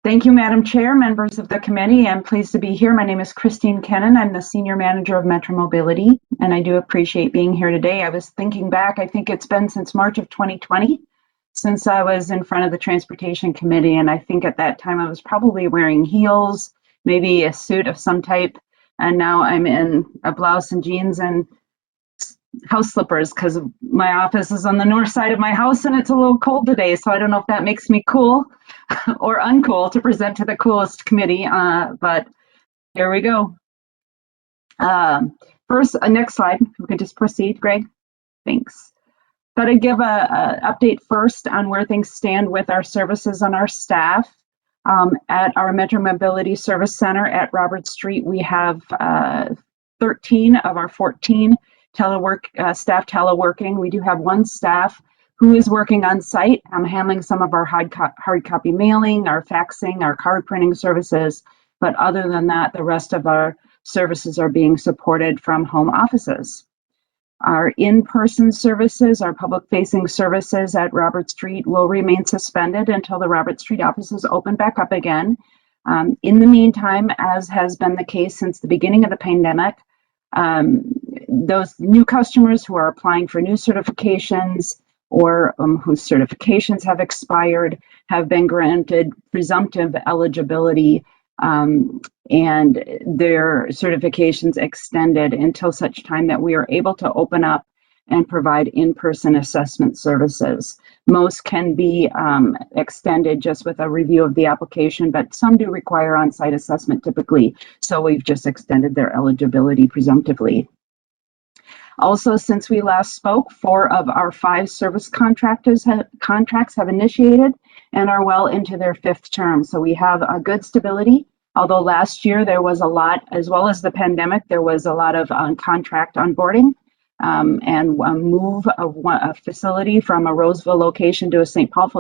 Thank you, Madam Chair, members of the committee. I'm pleased to be here. My name is Christine Kinnan. I'm the Senior Manager of Metro Mobility, and I do appreciate being here today. I was thinking back, I think it's been since March of 2020 since I was in front of the Transportation Committee, and I think at that time I was probably wearing heels, maybe a suit of some type, and now I'm in a blouse and jeans and house slippers because my office is on the north side of my house and it's a little cold today, so I don't know if that makes me cool or uncool to present to the coolest committee, but here we go. First, next slide, if we could just proceed, Greg. Thanks. Thought I'd give a update first on where things stand with our services and our staff. At our Metro Mobility Service Center at Robert Street, we have 13 of our 14 staff teleworking. We do have one staff who is working on site, handling some of our hard copy mailing, our faxing, our card printing services. But other than that, the rest of our services are being supported from home offices. Our in-person services, our public-facing services at Robert Street will remain suspended until the Robert Street offices open back up again. In the meantime, as has been the case since the beginning of the pandemic, those new customers who are applying for new certifications, or whose certifications have expired have been granted presumptive eligibility and their certifications extended until such time that we are able to open up and provide in-person assessment services. Most can be extended just with a review of the application, but some do require on-site assessment typically, so we've just extended their eligibility presumptively. Also, since we last spoke, 4 of our 5 service contracts have initiated and are well into their 5th term. So we have a good stability, although last year there was a lot, as well as the pandemic, there was a lot of contract onboarding and a move of a facility from a Roseville location to a St. Paul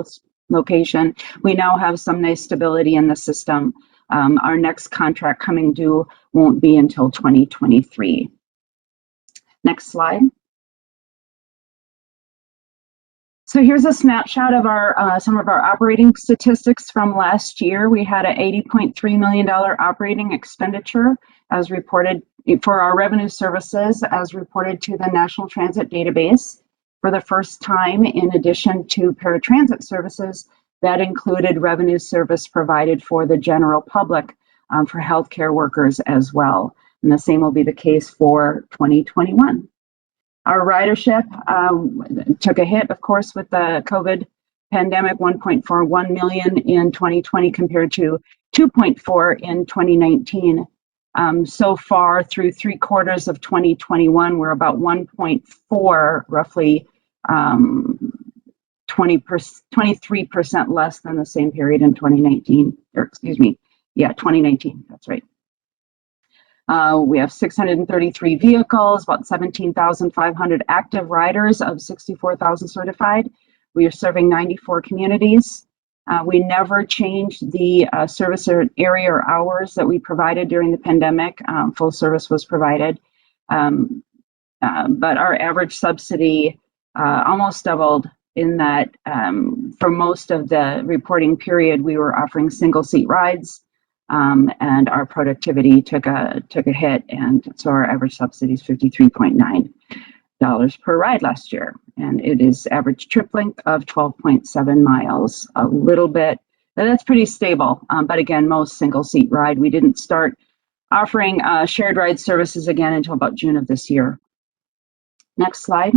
location. We now have some nice stability in the system. Our next contract coming due won't be until 2023. Next slide. So here's a snapshot of our some of our operating statistics from last year. We had an $80.3 million operating expenditure as reported for our revenue services as reported to the National Transit Database. For the first time, in addition to paratransit services, that included revenue service provided for the general public for healthcare workers as well. And the same will be the case for 2021. Our ridership took a hit, of course, with the COVID pandemic, 1.41 million in 2020 compared to 2.4 in 2019. So far, through 3 quarters of 2021, we're about 1.4, roughly 23% less than the same period in 2019, or excuse me, yeah, 2019, that's right. We have 633 vehicles, about 17,500 active riders of 64,000 certified. We are serving 94 communities. We never changed the service area or hours that we provided during the pandemic. Full service was provided. But our average subsidy almost doubled in that for most of the reporting period, we were offering single seat rides. And our productivity took a hit, and so our average subsidy is $53.9 per ride last year, and it is average trip length of 12.7 miles. A little bit, that's pretty stable, but again, most single seat ride. We didn't start offering shared ride services again until about June of this year. Next slide.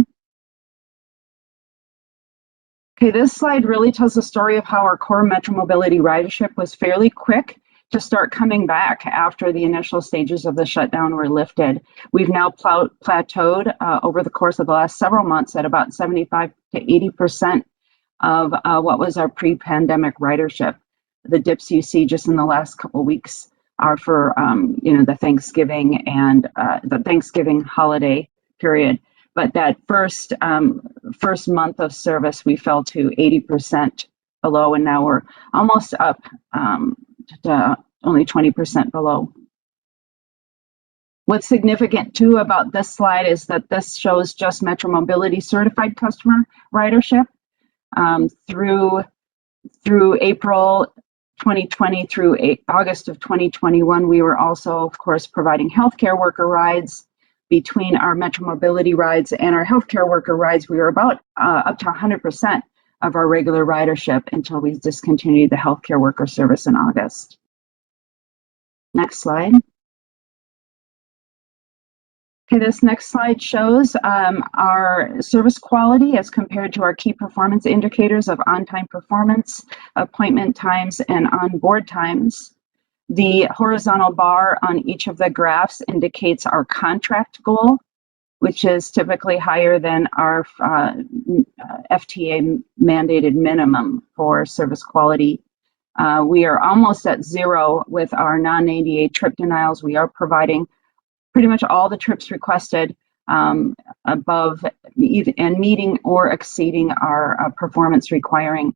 Okay, this slide really tells the story of how our core Metro Mobility ridership was fairly quick to start coming back after the initial stages of the shutdown were lifted. We've now plateaued over the course of the last several months at about 75 to 80% of what was our pre-pandemic ridership. The dips you see just in the last couple of weeks are for the Thanksgiving and the Thanksgiving holiday period. But that first month of service, we fell to 80% below, and now we're almost up to only 20% below. What's significant too about this slide is that this shows just Metro Mobility certified customer ridership through April 2020 through August of 2021. We were also, of course, providing healthcare worker rides. Between our Metro Mobility rides and our healthcare worker rides, we were about up to 100% of our regular ridership until we discontinued the healthcare worker service in August. Next slide. Okay, this next slide shows our service quality as compared to our key performance indicators of on-time performance, appointment times, and on-board times. The horizontal bar on each of the graphs indicates our contract goal, which is typically higher than our FTA mandated minimum for service quality. We are almost at 0 with our non-ADA trip denials. We are providing pretty much all the trips requested above and meeting or exceeding our performance requirement.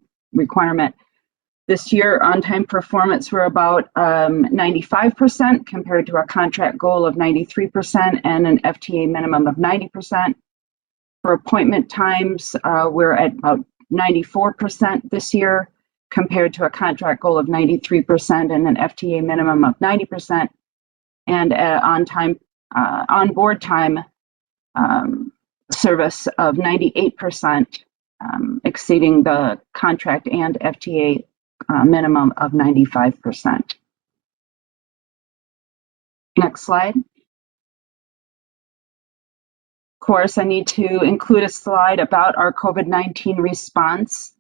This year, on-time performance, we're about 95% compared to our contract goal of 93% and an FTA minimum of 90%. For appointment times, we're at about 94% this year compared to a contract goal of 93% and an FTA minimum of 90%. And on-board time service of 98% exceeding the contract and FTA minimum of 95%. Next slide. Of course, I need to include a slide about our COVID-19 response.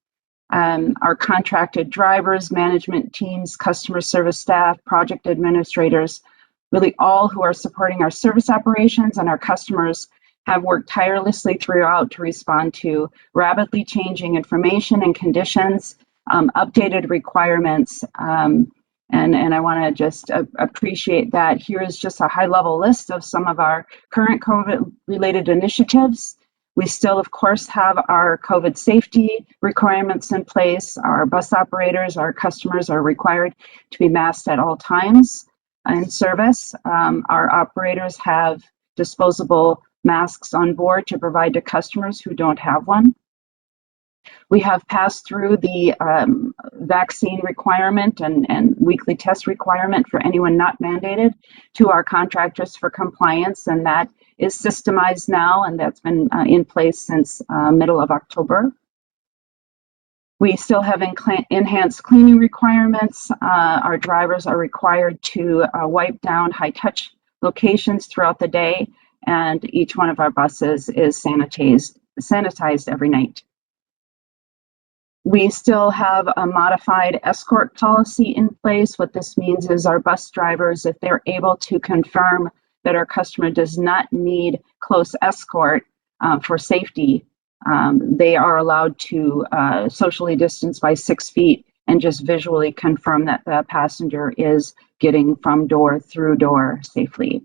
Our contracted drivers, management teams, customer service staff, project administrators, really all who are supporting our service operations and our customers have worked tirelessly throughout to respond to rapidly changing information and conditions, updated requirements, and I want to just appreciate that. Here is just a high-level list of some of our current COVID-related initiatives. We still, of course, have our COVID safety requirements in place. Our bus operators, our customers are required to be masked at all times in service. Our operators have disposable masks on board to provide to customers who don't have one. We have passed through the vaccine requirement and weekly test requirement for anyone not mandated to our contractors for compliance, and that is systemized now, and that's been in place since middle of October. We still have enhanced cleaning requirements. Our drivers are required to wipe down high-touch locations throughout the day, and each one of our buses is sanitized every night. We still have a modified escort policy in place. What this means is our bus drivers, if they're able to confirm that our customer does not need close escort for safety, they are allowed to socially distance by 6 feet and just visually confirm that the passenger is getting from door through door safely.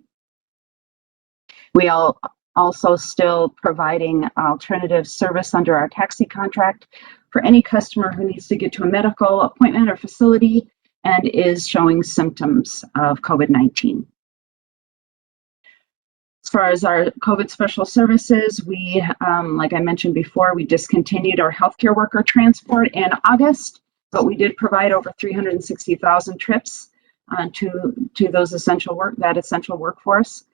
We are also still providing alternative service under our taxi contract for any customer who needs to get to a medical appointment or facility and is showing symptoms of COVID-19. As far as our COVID special services, we, like I mentioned before, we discontinued our healthcare worker transport in August, but we did provide over 360,000 trips to those essential workforce.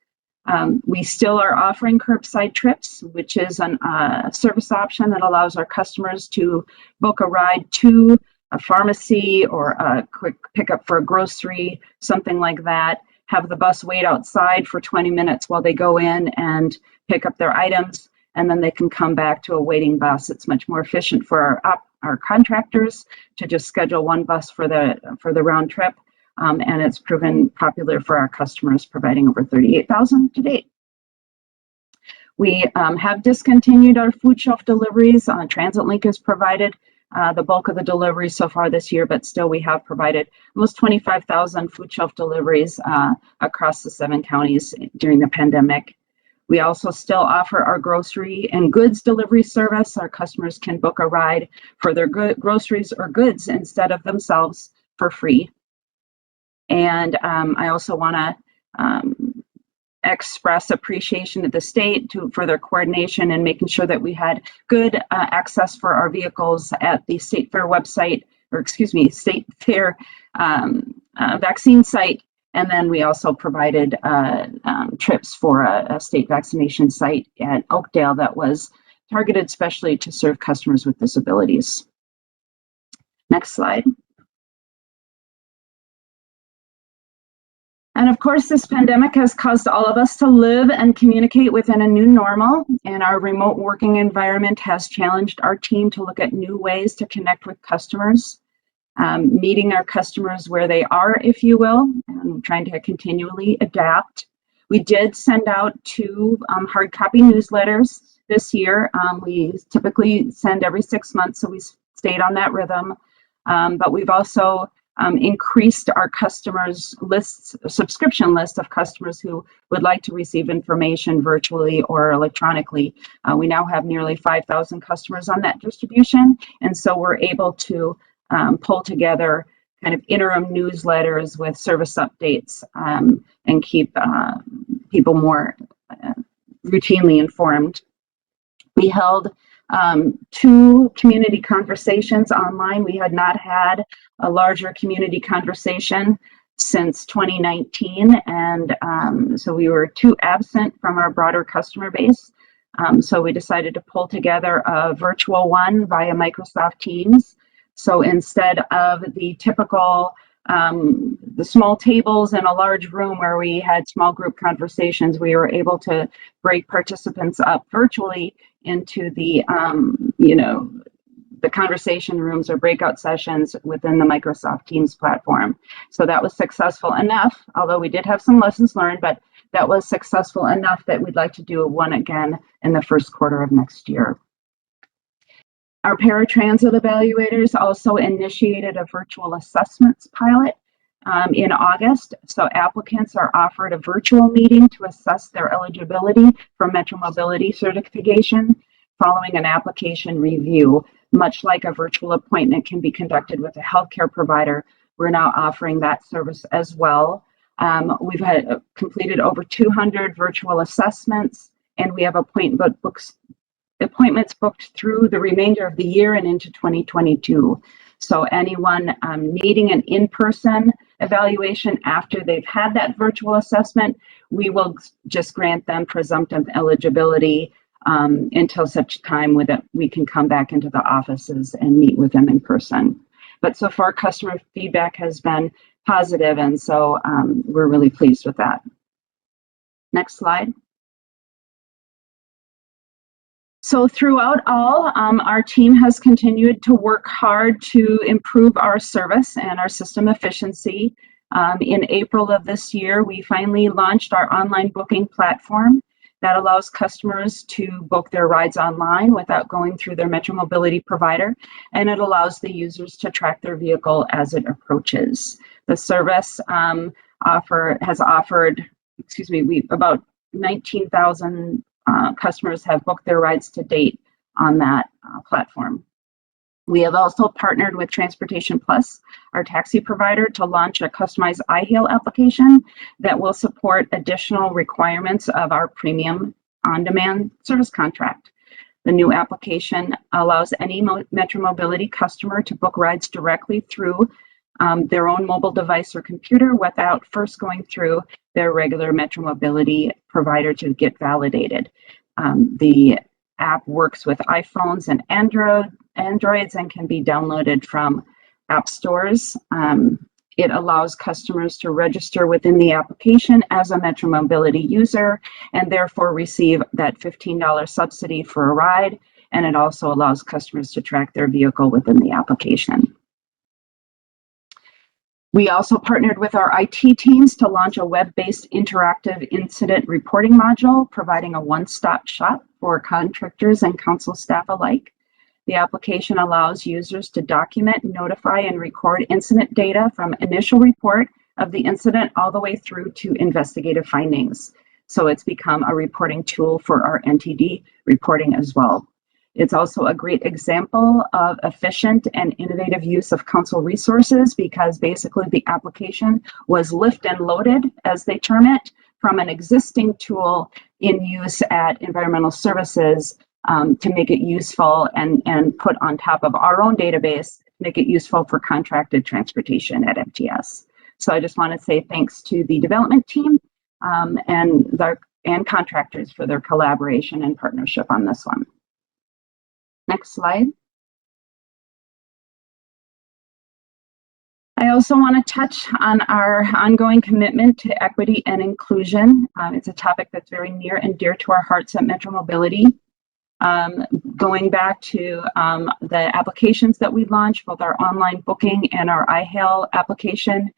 We still are offering curbside trips, which is a service option that allows our customers to book a ride to a pharmacy or a quick pickup for a grocery, something like that. Have the bus wait outside for 20 minutes while they go in and pick up their items, and then they can come back to a waiting bus. It's much more efficient for our contractors to just schedule one bus for the round trip. And it's proven popular for our customers, providing over 38,000 to date. We have discontinued our food shelf deliveries. TransitLink has provided the bulk of the deliveries so far this year, but still we have provided almost 25,000 food shelf deliveries across the 7 counties during the pandemic. We also still offer our grocery and goods delivery service. Our customers can book a ride for their groceries or goods instead of themselves for free. And I also want to express appreciation to the state for their coordination and making sure that we had good access for our vehicles at the State Fair website, or excuse me, State Fair vaccine site. And then we also provided trips for a state vaccination site at Oakdale that was targeted specially to serve customers with disabilities. Next slide. And of course, this pandemic has caused all of us to live and communicate within a new normal, and our remote working environment has challenged our team to look at new ways to connect with customers, meeting our customers where they are, if you will, and trying to continually adapt. We did send out 2 hard copy newsletters this year. We typically send every 6 months, so we stayed on that rhythm, but we've also increased our customers lists, subscription list of customers who would like to receive information virtually or electronically. We now have nearly 5,000 customers on that distribution, and so we're able to pull together kind of interim newsletters with service updates and keep people more routinely informed. We held 2 community conversations online. We had not had a larger community conversation since 2019, and so we were too absent from our broader customer base. So we decided to pull together a virtual one via Microsoft Teams. So instead of the typical the small tables in a large room where we had small group conversations, we were able to break participants up virtually into the, the conversation rooms or breakout sessions within the Microsoft Teams platform. So that was successful enough, although we did have some lessons learned, but that was successful enough that we'd like to do one again in the first quarter of next year. Our paratransit evaluators also initiated a virtual assessments pilot in August. So applicants are offered a virtual meeting to assess their eligibility for Metro Mobility certification following an application review. Much like a virtual appointment can be conducted with a healthcare provider, we're now offering that service as well. We've had completed over 200 virtual assessments, and we have appointments booked through the remainder of the year and into 2022. So anyone needing an in-person evaluation after they've had that virtual assessment, we will just grant them presumptive eligibility until such time that we can come back into the offices and meet with them in person. But so far, customer feedback has been positive, and so we're really pleased with that. Next slide. So throughout all, our team has continued to work hard to improve our service and our system efficiency. In April of this year, we finally launched our online booking platform that allows customers to book their rides online without going through their Metro Mobility provider, and it allows the users to track their vehicle as it approaches. The service has offered, about 19,000 customers have booked their rides to date on that platform. We have also partnered with Transportation Plus, our taxi provider, to launch a customized iHail application that will support additional requirements of our premium on-demand service contract. The new application allows any Metro Mobility customer to book rides directly through their own mobile device or computer without first going through their regular Metro Mobility provider to get validated. The app works with iPhones and Androids and can be downloaded from app stores. It allows customers to register within the application as a Metro Mobility user and therefore receive that $15 subsidy for a ride. And it also allows customers to track their vehicle within the application. We also partnered with our IT teams to launch a web-based interactive incident reporting module, providing a one-stop shop for contractors and council staff alike. The application allows users to document, notify, and record incident data from initial report of the incident all the way through to investigative findings. So it's become a reporting tool for our NTD reporting as well. It's also a great example of efficient and innovative use of council resources because basically the application was lift and loaded, as they term it, from an existing tool in use at Environmental Services to make it useful and put on top of our own database, make it useful for contracted transportation at MTS. So I just want to say thanks to the development team and contractors for their collaboration and partnership on this one. Next slide. I also want to touch on our ongoing commitment to equity and inclusion. It's a topic that's very near and dear to our hearts at Metro Mobility. Going back to the applications that we launched, both our online booking and our iHail application,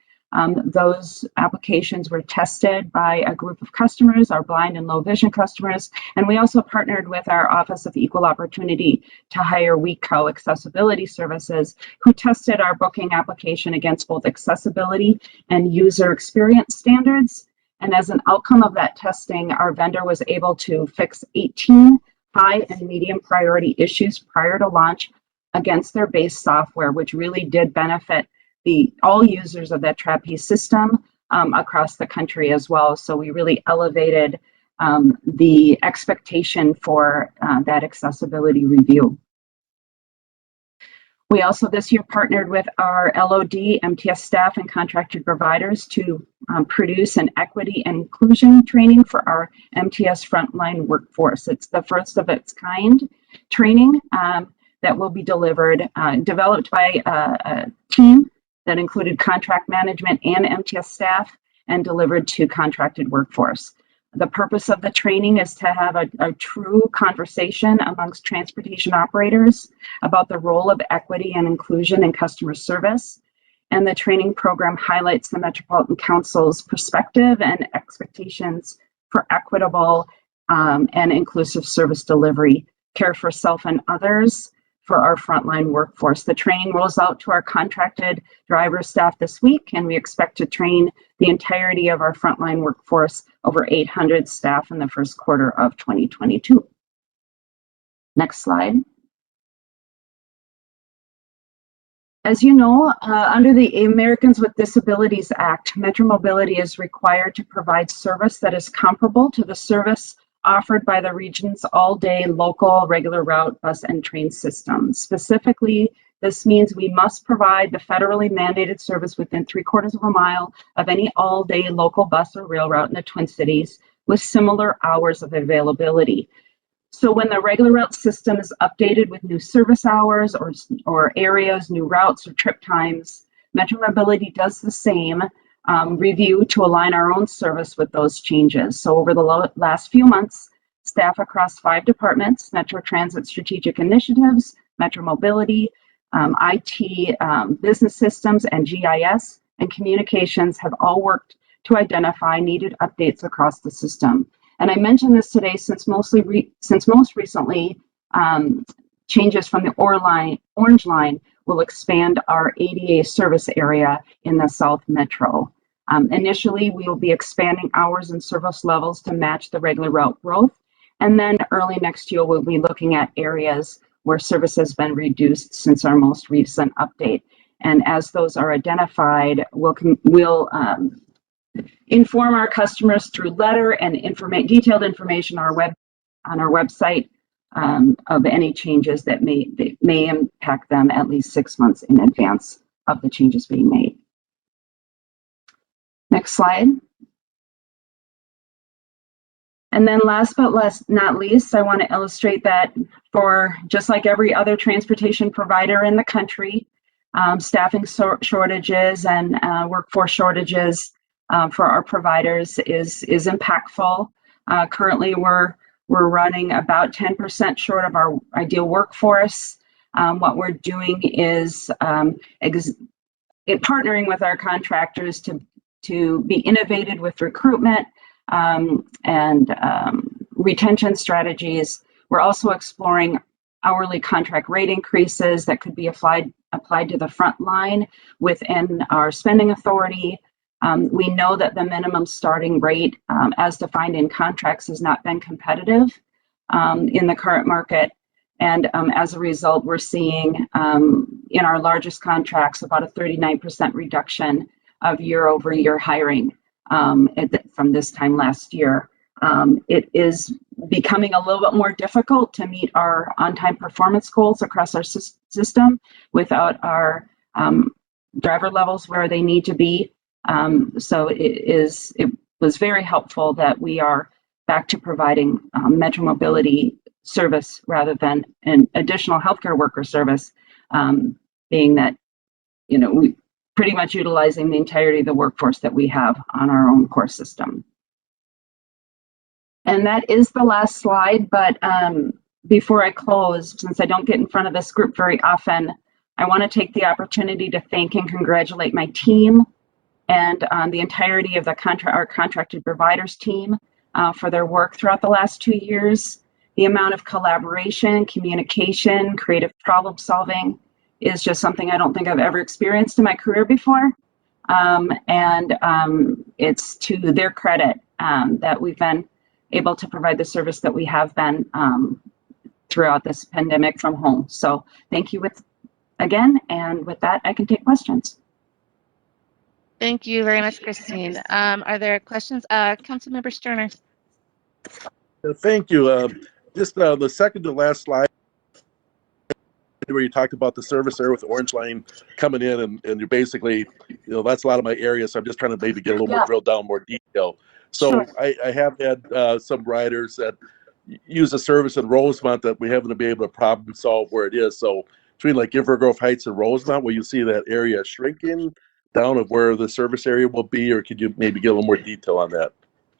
those applications were tested by a group of customers, our blind and low vision customers, and we also partnered with our Office of Equal Opportunity to hire WeCo Accessibility Services, who tested our booking application against both accessibility and user experience standards. And as an outcome of that testing, our vendor was able to fix 18 high and medium priority issues prior to launch against their base software, which really did benefit all users of that trapeze system across the country as well. So we really elevated the expectation for that accessibility review. We also this year partnered with our LOD, MTS staff, and contracted providers to produce an equity and inclusion training for our MTS frontline workforce. It's the first of its kind training that will be developed by a team that included contract management and MTS staff and delivered to contracted workforce. The purpose of the training is to have a true conversation amongst transportation operators about the role of equity and inclusion in customer service. And the training program highlights the Metropolitan Council's perspective and expectations for equitable and inclusive service delivery, care for self and others for our frontline workforce. The training rolls out to our contracted driver staff this week, and we expect to train the entirety of our frontline workforce, over 800 staff, in the first quarter of 2022. Next slide. As you know, under the Americans with Disabilities Act, Metro Mobility is required to provide service that is comparable to the service offered by the region's all-day local regular route bus and train system. Specifically, this means we must provide the federally mandated service within 3/4 of a mile of any all-day local bus or rail route in the Twin Cities with similar hours of availability. So when the regular route system is updated with new service hours or areas, new routes or trip times, Metro Mobility does the same review to align our own service with those changes. So over the last few months, staff across 5 departments, Metro Transit Strategic Initiatives, Metro Mobility, IT, Business Systems, and GIS and Communications have all worked to identify needed updates across the system. And I mention this today since most recently, changes from the Orange Line will expand our ADA service area in the South Metro. Initially, we will be expanding hours and service levels to match the regular route growth. And then early next year, we'll be looking at areas where service has been reduced since our most recent update. And as those are identified, we'll inform our customers through letter and detailed information on our website of any changes that may impact them at least 6 months in advance of the changes being made. Next slide. And then last but not least, I want to illustrate that for just like every other transportation provider in the country, staffing shortages and workforce shortages for our providers is impactful. Currently, we're running about 10% short of our ideal workforce. What we're doing is partnering with our contractors to be innovative with recruitment and retention strategies. We're also exploring hourly contract rate increases that could be applied to the front line within our spending authority. We know that the minimum starting rate as defined in contracts has not been competitive in the current market. And as a result, we're seeing in our largest contracts about a 39% reduction of year-over-year hiring from this time last year. It is becoming a little bit more difficult to meet our on-time performance goals across our system without our driver levels where they need to be. So it was very helpful that we are back to providing Metro Mobility service rather than an additional healthcare worker service, being that, we pretty much utilizing the entirety of the workforce that we have on our own core system. And that is the last slide, but before I close, since I don't get in front of this group very often, I want to take the opportunity to thank and congratulate my team and the entirety of our contracted providers team for their work throughout the last 2 years. The amount of collaboration, communication, creative problem solving is just something I don't think I've ever experienced in my career before. It's to their credit that we've been able to provide the service that we have been throughout this pandemic from home. So thank you again, and with that, I can take questions. Thank you very much, Christine. Are there questions? Councilmember Sterner. Thank you. Just the second to last slide, where you talked about the service area with the orange line coming in, and you're basically, that's a lot of my area. So I'm just trying to maybe get a little more drilled down, more detail. So Sure. I have had some riders that use a service in Rosemont that we haven't been able to problem solve where it is. So between like Invergrove Heights and Rosemont, will you see that area shrinking down of where the service area will be, or could you maybe get a little more detail on that?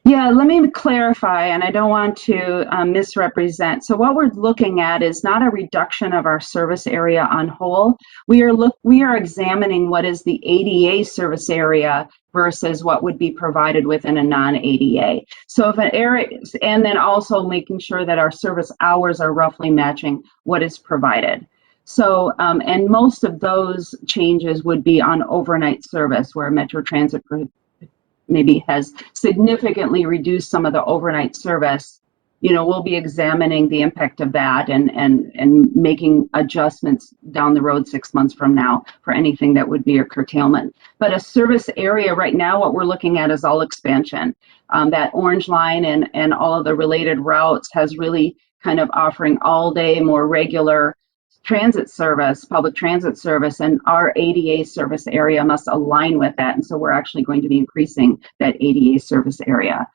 Yeah, let me clarify, and I don't want to misrepresent. So what we're looking at is not a reduction of our service area on whole. We are examining what is the ADA service area versus what would be provided within a non-ADA. So if an area, and then also making sure that our service hours are roughly matching what is provided. So, and most of those changes would be on overnight service, where Metro Transit maybe has significantly reduced some of the overnight service. We'll be examining the impact of that and making adjustments down the road 6 months from now for anything that would be a curtailment. But a service area right now, what we're looking at is all expansion. That orange line and all of the related routes has really kind of offering all day, more regular transit service, public transit service, and our ADA service area must align with that. And so we're actually going to be increasing that ADA service area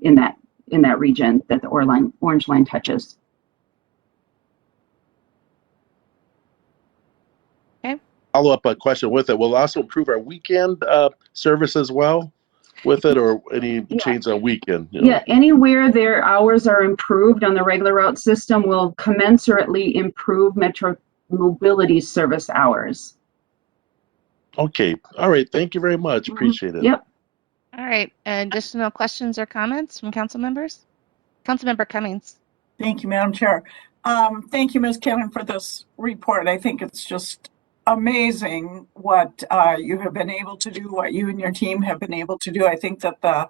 in that region that the orange line touches. Okay. Follow-up question with it. Will it also improve our weekend service as well with it, or any change on weekend? Yeah, anywhere their hours are improved on the regular route system will commensurately improve Metro Mobility service hours. Okay. All right. Thank you very much. Appreciate it. Yep. All right. Additional questions or comments from council members? Councilmember Cummings. Thank you, Madam Chair. Thank you, Ms. Cannon, for this report. I think it's just amazing what you have been able to do, what you and your team have been able to do. I think that the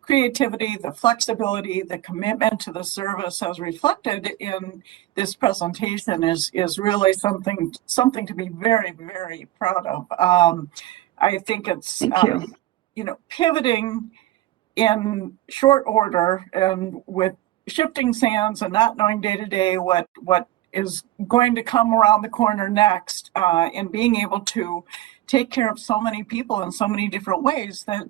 creativity, the flexibility, the commitment to the service as reflected in this presentation is really something to be very, very proud of. I think it's pivoting in short order and with shifting sands and not knowing day to day what is going to come around the corner next, and being able to take care of so many people in so many different ways that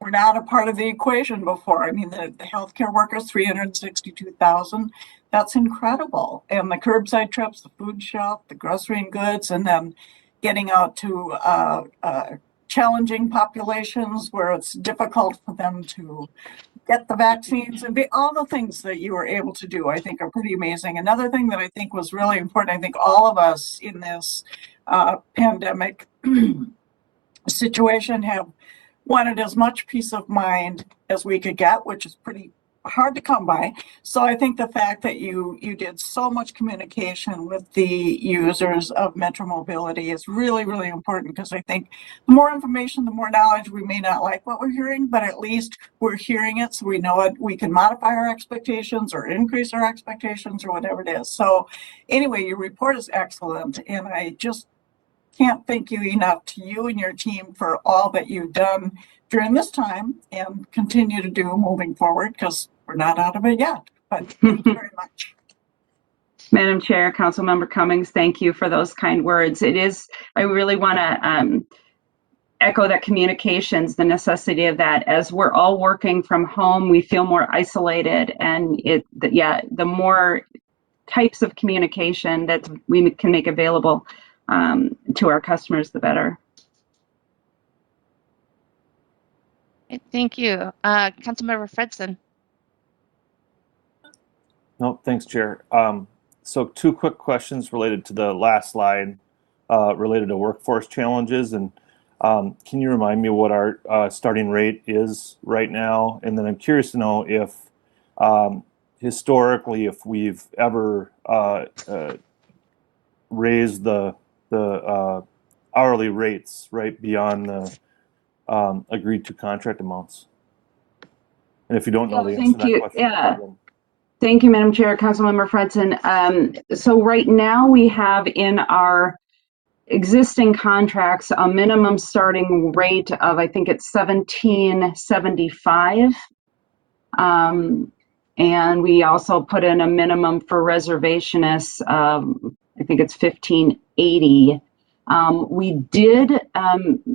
were not a part of the equation before. I mean, the healthcare workers, 362,000, that's incredible. And the curbside trips, the food shop, the grocery and goods, and then getting out to challenging populations where it's difficult for them to get the vaccines, and all the things that you were able to do, I think, are pretty amazing. Another thing that I think was really important, I think all of us in this pandemic situation have wanted as much peace of mind as we could get, which is pretty hard to come by. So I think the fact that you did so much communication with the users of Metro Mobility is really, really important, because I think the more information, the more knowledge. We may not like what we're hearing, but at least we're hearing it, so we know it. We can modify our expectations or increase our expectations or whatever it is. So anyway, your report is excellent, and I just can't thank you enough to you and your team for all that you've done during this time and continue to do moving forward, because we're not out of it yet. But thank you very much. Madam Chair, Councilmember Cummings, thank you for those kind words. I really want to echo that communications, the necessity of that. As we're all working from home, we feel more isolated, and the more types of communication that we can make available to our customers, the better. Thank you. Councilmember Fredson. No, thanks, Chair. So 2 quick questions related to the last slide, related to workforce challenges. And can you remind me what our starting rate is right now? And then I'm curious to know if historically, if we've ever raised the hourly rates right beyond the agreed to contract amounts. And if you don't know the answer to that question, Thank you, Madam Chair, Councilmember Fredson. So right now we have in our existing contracts a minimum starting rate of, I think it's $17.75. And we also put in a minimum for reservationists I think it's 1580. We did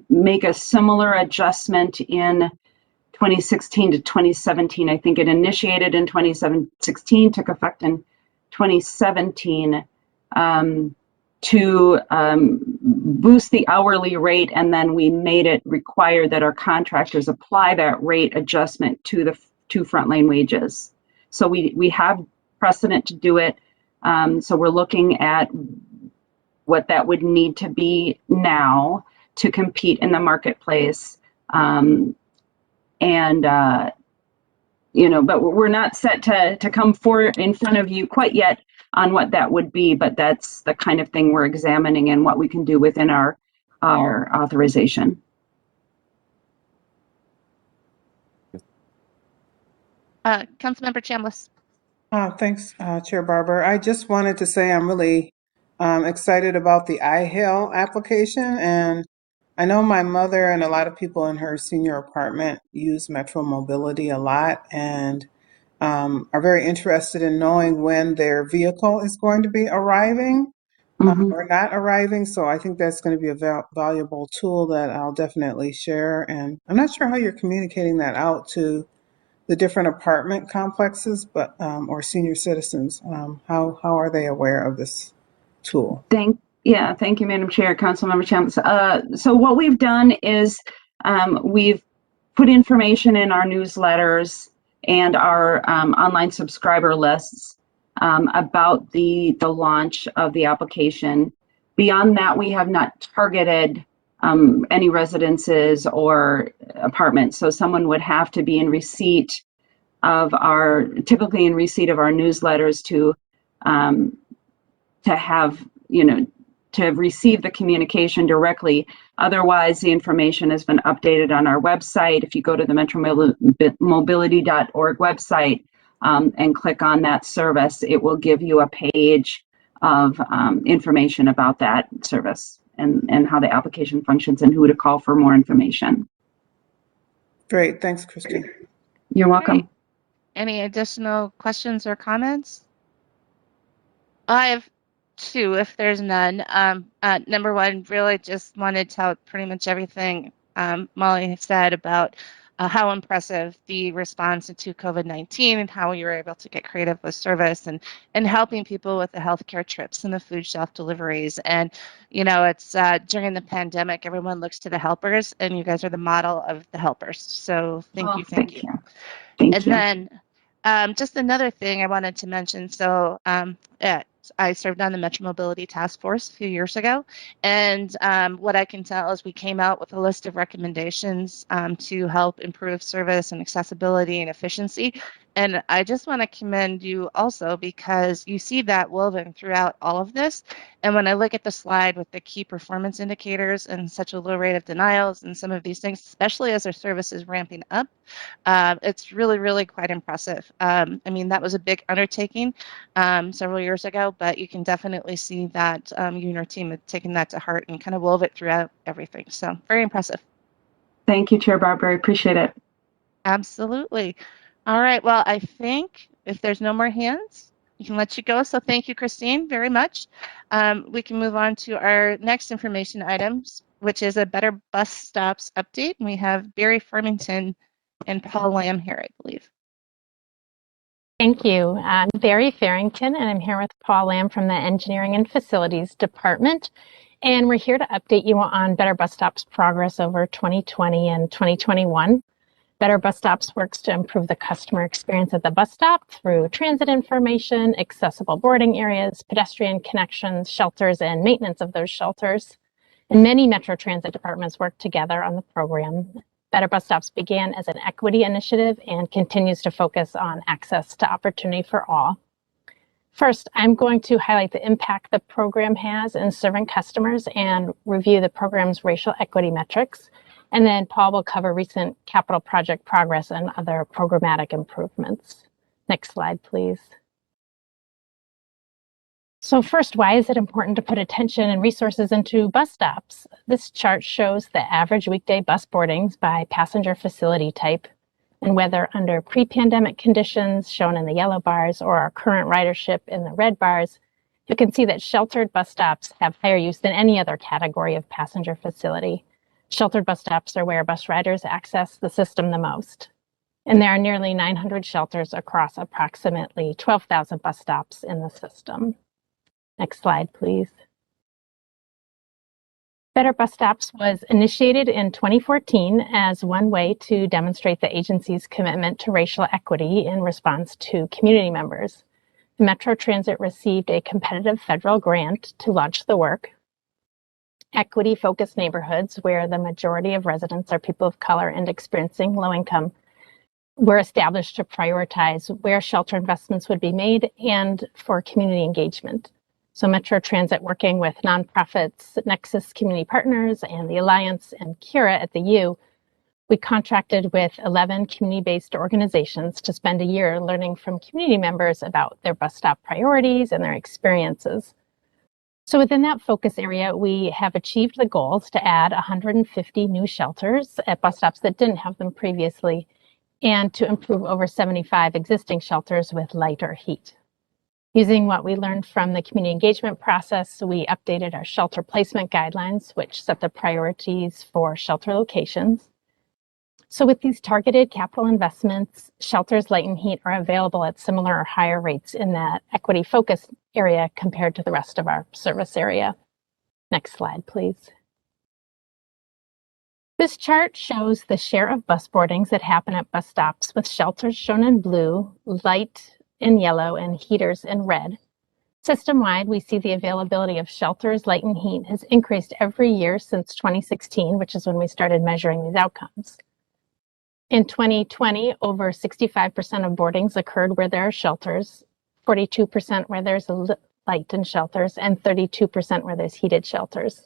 make a similar adjustment in 2016 to 2017. I think it initiated in 2016, took effect in 2017 to boost the hourly rate, and then we made it required that our contractors apply that rate adjustment to the front lane wages. So we have precedent to do it. So we're looking at what that would need to be now to compete in the marketplace. You know, but we're not set to come forward in front of you quite yet on what that would be, but that's the kind of thing we're examining and what we can do within our authorization. Councilmember Chambliss. Thanks, Chair Barber. I just wanted to say I'm really excited about the iHail application, and I know my mother and a lot of people in her senior apartment use Metro Mobility a lot and are very interested in knowing when their vehicle is going to be arriving or not arriving. So I think that's going to be a valuable tool that I'll definitely share. And I'm not sure how you're communicating that out to the different apartment complexes, but or senior citizens. How are they aware of this tool? Thank you, Madam Chair, Councilmember Chambliss. So what we've done is we've put information in our newsletters and our online subscriber lists about the launch of the application. Beyond that, we have not targeted any residences or apartments. So someone would have to be in receipt of typically in receipt of our newsletters to have, you know, to receive the communication directly. Otherwise, the information has been updated on our website. If you go to the metromobility.org website and click on that service, it will give you a page of information about that service and how the application functions and who to call for more information. Great, thanks, Christine. You're welcome. Great. Any additional questions or comments? I have two, if there's none. Number one, really just wanted to tell pretty much everything Molly said about how impressive the response to COVID-19 and how you were able to get creative with service and helping people with the healthcare trips and the food shelf deliveries. And, you know, it's during the pandemic, everyone looks to the helpers, and you guys are the model of the helpers. So thank you. Thank you. Thank you. Then just another thing I wanted to mention. So I served on the Metro Mobility Task Force a few years ago, and what I can tell is we came out with a list of recommendations to help improve service and accessibility and efficiency. And I just want to commend you also because you see that woven throughout all of this. And when I look at the slide with the key performance indicators and such a low rate of denials and some of these things, especially as our service is ramping up, it's really, really quite impressive. I mean, that was a big undertaking several years ago, but you can definitely see that you and your team have taken that to heart and kind of wove it throughout everything. So very impressive. Thank you, Chair Barber. I appreciate it. Absolutely. All right. Well, I think if there's no more hands, we can let you go. So thank you, Christine, very much. We can move on to our next information items, which is a Better Bus Stops update. And we have Barry Farmington and Paul Lamb here, I believe. Thank you. I'm Barry Farrington, and I'm here with Paul Lamb from the Engineering and Facilities Department. And we're here to update you on Better Bus Stops progress over 2020 and 2021. Better Bus Stops works to improve the customer experience at the bus stop through transit information, accessible boarding areas, pedestrian connections, shelters, and maintenance of those shelters. And many Metro Transit departments work together on the program. Better Bus Stops began as an equity initiative and continues to focus on access to opportunity for all. First, I'm going to highlight the impact the program has in serving customers and review the program's racial equity metrics. And then Paul will cover recent capital project progress and other programmatic improvements. Next slide, please. So first, why is it important to put attention and resources into bus stops? This chart shows the average weekday bus boardings by passenger facility type and whether under pre-pandemic conditions shown in the yellow bars or our current ridership in the red bars, you can see that sheltered bus stops have higher use than any other category of passenger facility. Sheltered bus stops are where bus riders access the system the most. And there are nearly 900 shelters across approximately 12,000 bus stops in the system. Next slide, please. Better Bus Stops was initiated in 2014 as one way to demonstrate the agency's commitment to racial equity in response to community members. Metro Transit received a competitive federal grant to launch the work. Equity-focused neighborhoods, where the majority of residents are people of color and experiencing low income, were established to prioritize where shelter investments would be made and for community engagement. So Metro Transit, working with nonprofits, Nexus Community Partners, and the Alliance and Kira at the U, we contracted with 11 community-based organizations to spend a year learning from community members about their bus stop priorities and their experiences. So within that focus area, we have achieved the goals to add 150 new shelters at bus stops that didn't have them previously, and to improve over 75 existing shelters with light or heat. Using what we learned from the community engagement process, we updated our shelter placement guidelines, which set the priorities for shelter locations. So with these targeted capital investments, shelters, light and heat are available at similar or higher rates in that equity focus area compared to the rest of our service area. Next slide, please. This chart shows the share of bus boardings that happen at bus stops, with shelters shown in blue, light in yellow, and heaters in red. System-wide, we see the availability of shelters, light and heat has increased every year since 2016, which is when we started measuring these outcomes. In 2020, over 65% of boardings occurred where there are shelters, 42% where there's light and shelters, and 32% where there's heated shelters.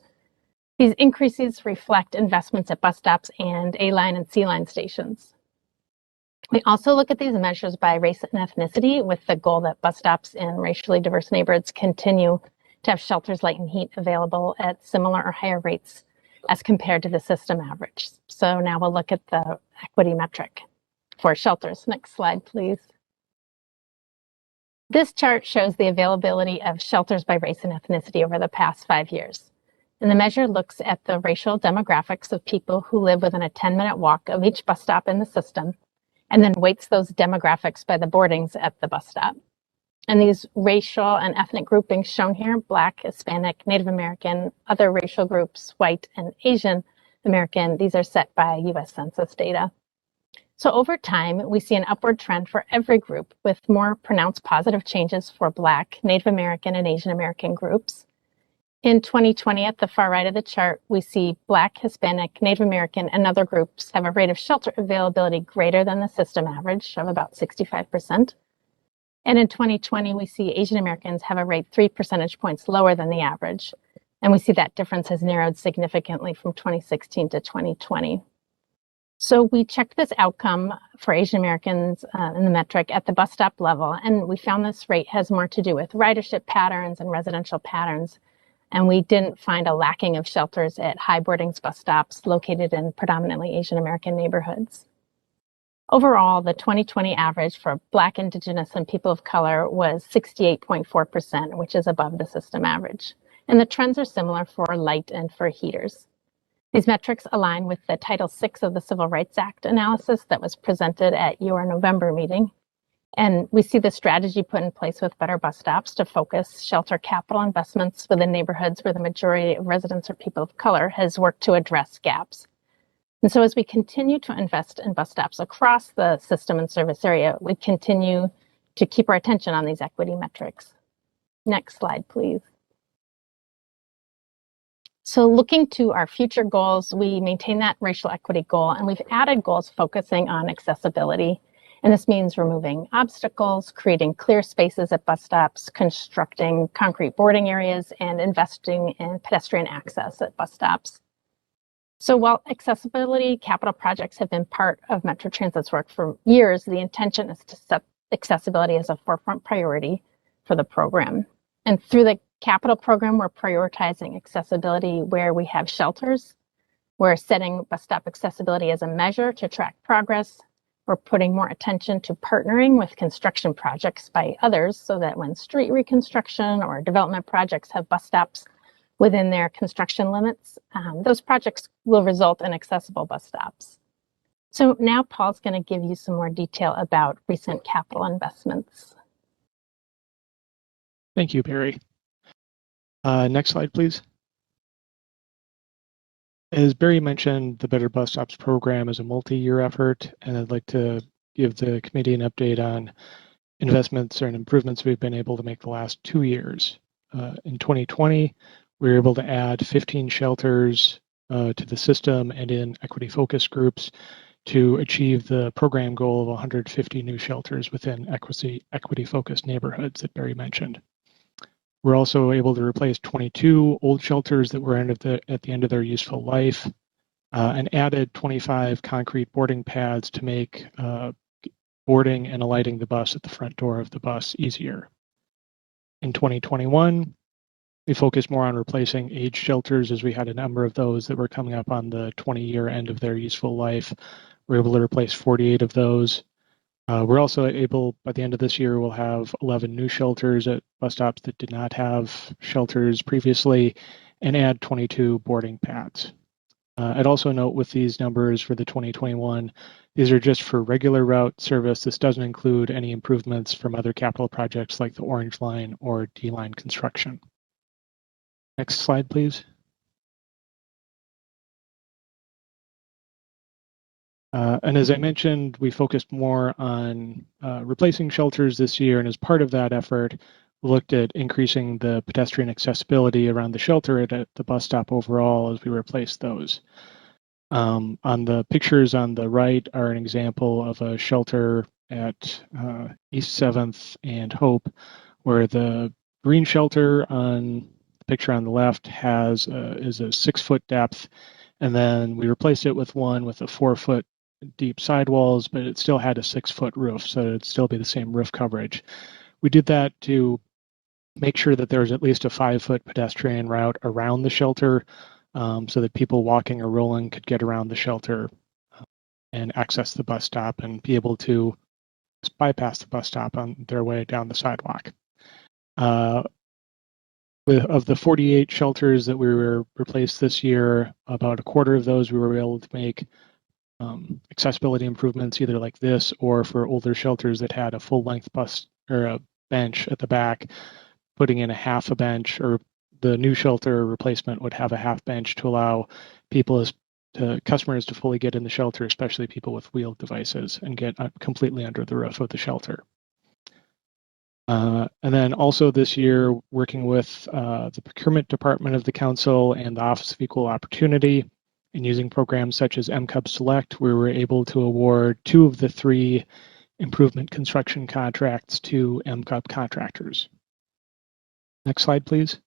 These increases reflect investments at bus stops and A-line and C-line stations. We also look at these measures by race and ethnicity, with the goal that bus stops in racially diverse neighborhoods continue to have shelters, light and heat available at similar or higher rates as compared to the system average. So now we'll look at the equity metric for shelters. Next slide, please. This chart shows the availability of shelters by race and ethnicity over the past 5 years. And the measure looks at the racial demographics of people who live within a 10-minute walk of each bus stop in the system, and then weights those demographics by the boardings at the bus stop. And these racial and ethnic groupings shown here, Black, Hispanic, Native American, other racial groups, white and Asian American, these are set by US Census data. So over time, we see an upward trend for every group, with more pronounced positive changes for Black, Native American, and Asian American groups. In 2020, at the far right of the chart, we see Black, Hispanic, Native American, and other groups have a rate of shelter availability greater than the system average of about 65%. And in 2020, we see Asian Americans have a rate 3 percentage points lower than the average. And we see that difference has narrowed significantly from 2016 to 2020. So we checked this outcome for Asian Americans in the metric at the bus stop level, and we found this rate has more to do with ridership patterns and residential patterns. And we didn't find a lacking of shelters at high boardings bus stops located in predominantly Asian American neighborhoods. Overall, the 2020 average for Black, Indigenous, and people of color was 68.4%, which is above the system average. And the trends are similar for light and for heaters. These metrics align with the Title VI of the Civil Rights Act analysis that was presented at your November meeting. And we see the strategy put in place with Better Bus Stops to focus shelter capital investments within neighborhoods where the majority of residents are people of color has worked to address gaps. And so as we continue to invest in bus stops across the system and service area, we continue to keep our attention on these equity metrics. Next slide, please. So looking to our future goals, we maintain that racial equity goal, and we've added goals focusing on accessibility. And this means removing obstacles, creating clear spaces at bus stops, constructing concrete boarding areas, and investing in pedestrian access at bus stops. So while accessibility capital projects have been part of Metro Transit's work for years, the intention is to set accessibility as a forefront priority for the program. And through the capital program, we're prioritizing accessibility where we have shelters. We're setting bus stop accessibility as a measure to track progress. We're putting more attention to partnering with construction projects by others so that when street reconstruction or development projects have bus stops within their construction limits, those projects will result in accessible bus stops. So now Paul's going to give you some more detail about recent capital investments. Thank you, Barry. Next slide, please. As Barry mentioned, the Better Bus Stops program is a multi-year effort, and I'd like to give the committee an update on investments and improvements we've been able to make the last 2 years. In 2020, we were able to add 15 shelters to the system and in equity focus groups to achieve the program goal of 150 new shelters within equity focused neighborhoods that Barry mentioned. We're also able to replace 22 old shelters that were at the end of their useful life and added 25 concrete boarding pads to make boarding and alighting the bus at the front door of the bus easier. In 2021, we focused more on replacing aged shelters as we had a number of those that were coming up on the 20-year end of their useful life. We're able to replace 48 of those. We're also able, by the end of this year, we'll have 11 new shelters at bus stops that did not have shelters previously and add 22 boarding pads. I'd also note with these numbers for the 2021, these are just for regular route service. This doesn't include any improvements from other capital projects like the Orange Line or D-Line construction. Next slide, please. And as I mentioned, we focused more on replacing shelters this year, and as part of that effort, we looked at increasing the pedestrian accessibility around the shelter at the bus stop overall as we replaced those. On the pictures on the right are an example of a shelter at East 7th and Hope, where the green shelter on the picture on the left is a 6-foot depth, and then we replaced it with one with a 4-foot deep sidewalls, but it still had a 6-foot roof, so it'd still be the same roof coverage. We did that to make sure that there was at least a 5-foot pedestrian route around the shelter so that people walking or rolling could get around the shelter and access the bus stop and be able to bypass the bus stop on their way down the sidewalk. Of the 48 shelters that we were replaced this year, about a quarter of those we were able to make accessibility improvements, either like this or for older shelters that had a full-length bus or a bench at the back, putting in a half a bench, or the new shelter replacement would have a half bench to allow customers to fully get in the shelter, especially people with wheeled devices, and get completely under the roof of the shelter. And then also this year, working with the procurement department of the council and the Office of Equal Opportunity, and using programs such as MCUB Select, we were able to award 2 of the 3 improvement construction contracts to MCUB contractors. Next slide, please.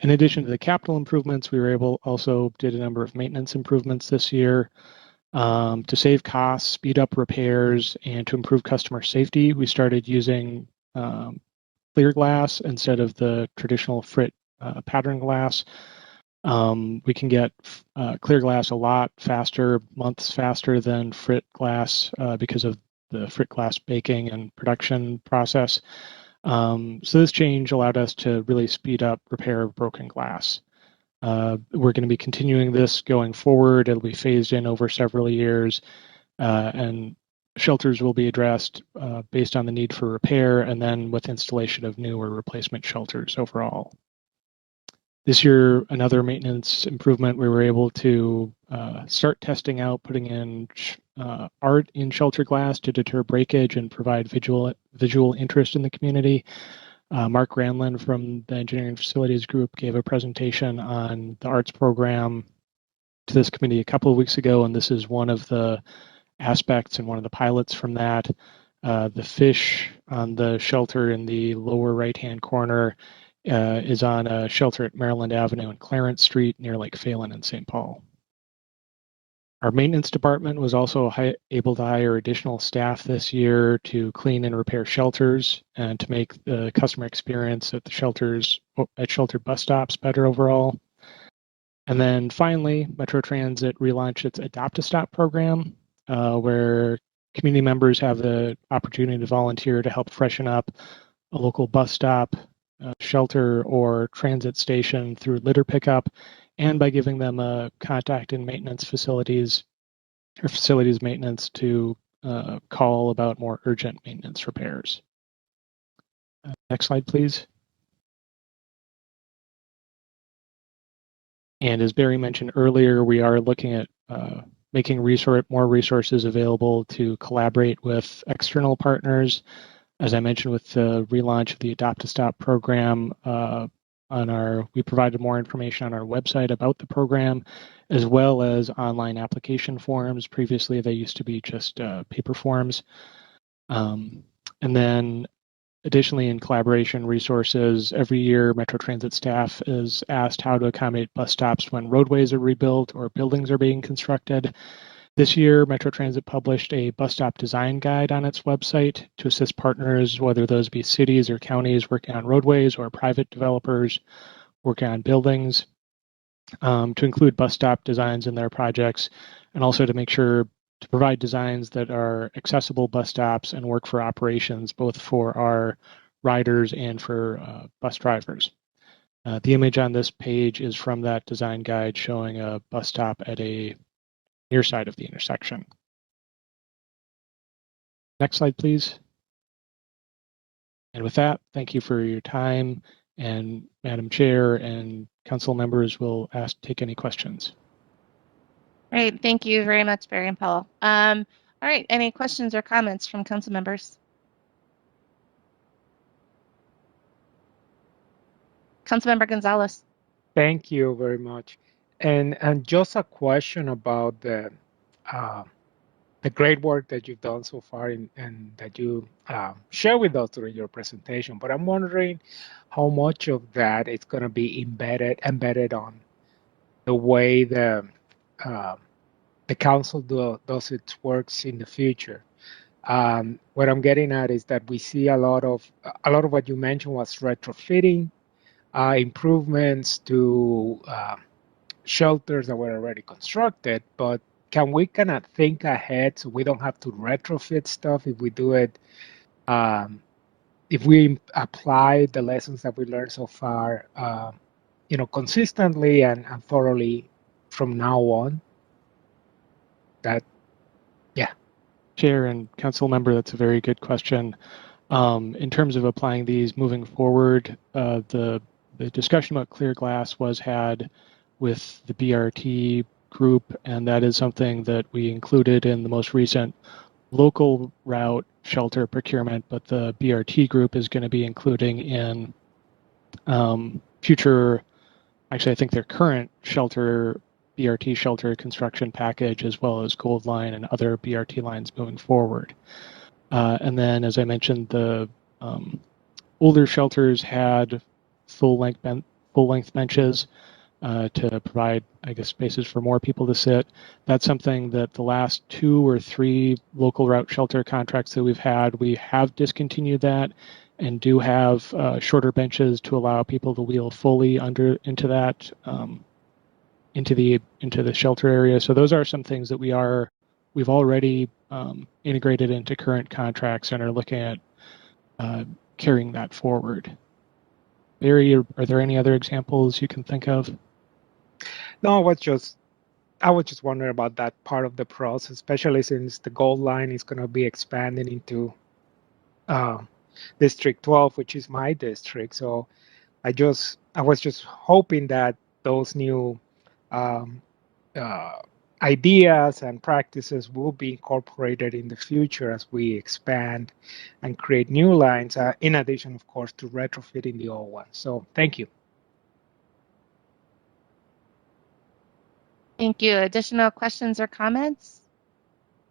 In addition to the capital improvements, we were did a number of maintenance improvements this year. To save costs, speed up repairs, and to improve customer safety, we started using clear glass instead of the traditional frit pattern glass. We can get clear glass a lot faster, months faster than frit glass because of the frit glass baking and production process. So this change allowed us to really speed up repair of broken glass. We're going to be continuing this going forward. It'll be phased in over several years, and shelters will be addressed based on the need for repair and then with installation of new or replacement shelters overall. This year, another maintenance improvement, we were able to start testing out putting in art in shelter glass to deter breakage and provide visual interest in the community. Mark Granlund from the Engineering Facilities Group gave a presentation on the arts program to this committee a couple of weeks ago, and this is one of the aspects and one of the pilots from that. The fish on the shelter in the lower right-hand corner is on a shelter at Maryland Avenue and Clarence Street near Lake Phelan in St. Paul. Our maintenance department was also able to hire additional staff this year to clean and repair shelters and to make the customer experience at the shelters, at shelter bus stops better overall. And then finally, Metro Transit relaunched its Adopt a Stop program, where community members have the opportunity to volunteer to help freshen up a local bus stop, shelter, or transit station through litter pickup, and by giving them a contact in maintenance facilities or facilities maintenance to call about more urgent maintenance repairs. Next slide, please. And as Barry mentioned earlier, we are looking at making more resources available to collaborate with external partners. As I mentioned with the relaunch of the Adopt a Stop program, we provided more information on our website about the program, as well as online application forms. Previously, they used to be just paper forms. And then additionally, in collaboration resources, every year Metro Transit staff is asked how to accommodate bus stops when roadways are rebuilt or buildings are being constructed. This year, Metro Transit published a bus stop design guide on its website to assist partners, whether those be cities or counties working on roadways or private developers working on buildings, to include bus stop designs in their projects, and also to make sure to provide designs that are accessible bus stops and work for operations, both for our riders and for bus drivers. The image on this page is from that design guide showing a bus stop at a near side of the intersection. Next slide, please. And with that, thank you for your time, and Madam Chair and council members will take any questions. Great, thank you very much, Barry and Paul. All right, any questions or comments from council members? Councilmember Gonzalez. Thank you very much. And just a question about the great work that you've done so far and that you share with us during your presentation. But I'm wondering how much of that is going to be embedded on the way the council does its works in the future. What I'm getting at is that we see a lot of what you mentioned was retrofitting, improvements to shelters that were already constructed, but can we kind of think ahead so we don't have to retrofit stuff if we do it, if we apply the lessons that we learned so far, consistently and thoroughly from now on? Chair and council member, that's a very good question. In terms of applying these moving forward, the discussion about clear glass was had with the BRT group, and that is something that we included in the most recent local route shelter procurement, but the BRT group is going to be including in future, actually I think their current BRT shelter construction package, as well as Gold Line and other BRT lines moving forward. And then, as I mentioned, the older shelters had full-length benches to provide, I guess, spaces for more people to sit. That's something that the last 2 or 3 local route shelter contracts that we've had, we have discontinued that and do have shorter benches to allow people to wheel fully into that. Into the shelter area. So those are some things that we've already integrated into current contracts and are looking at carrying that forward. Barry, are there any other examples you can think of? No, I was just wondering about that part of the process, especially since the Gold Line is going to be expanding into District 12, which is my district. So I was just hoping that those new ideas and practices will be incorporated in the future as we expand and create new lines, in addition, of course, to retrofitting the old ones. So thank you. Thank you. Additional questions or comments?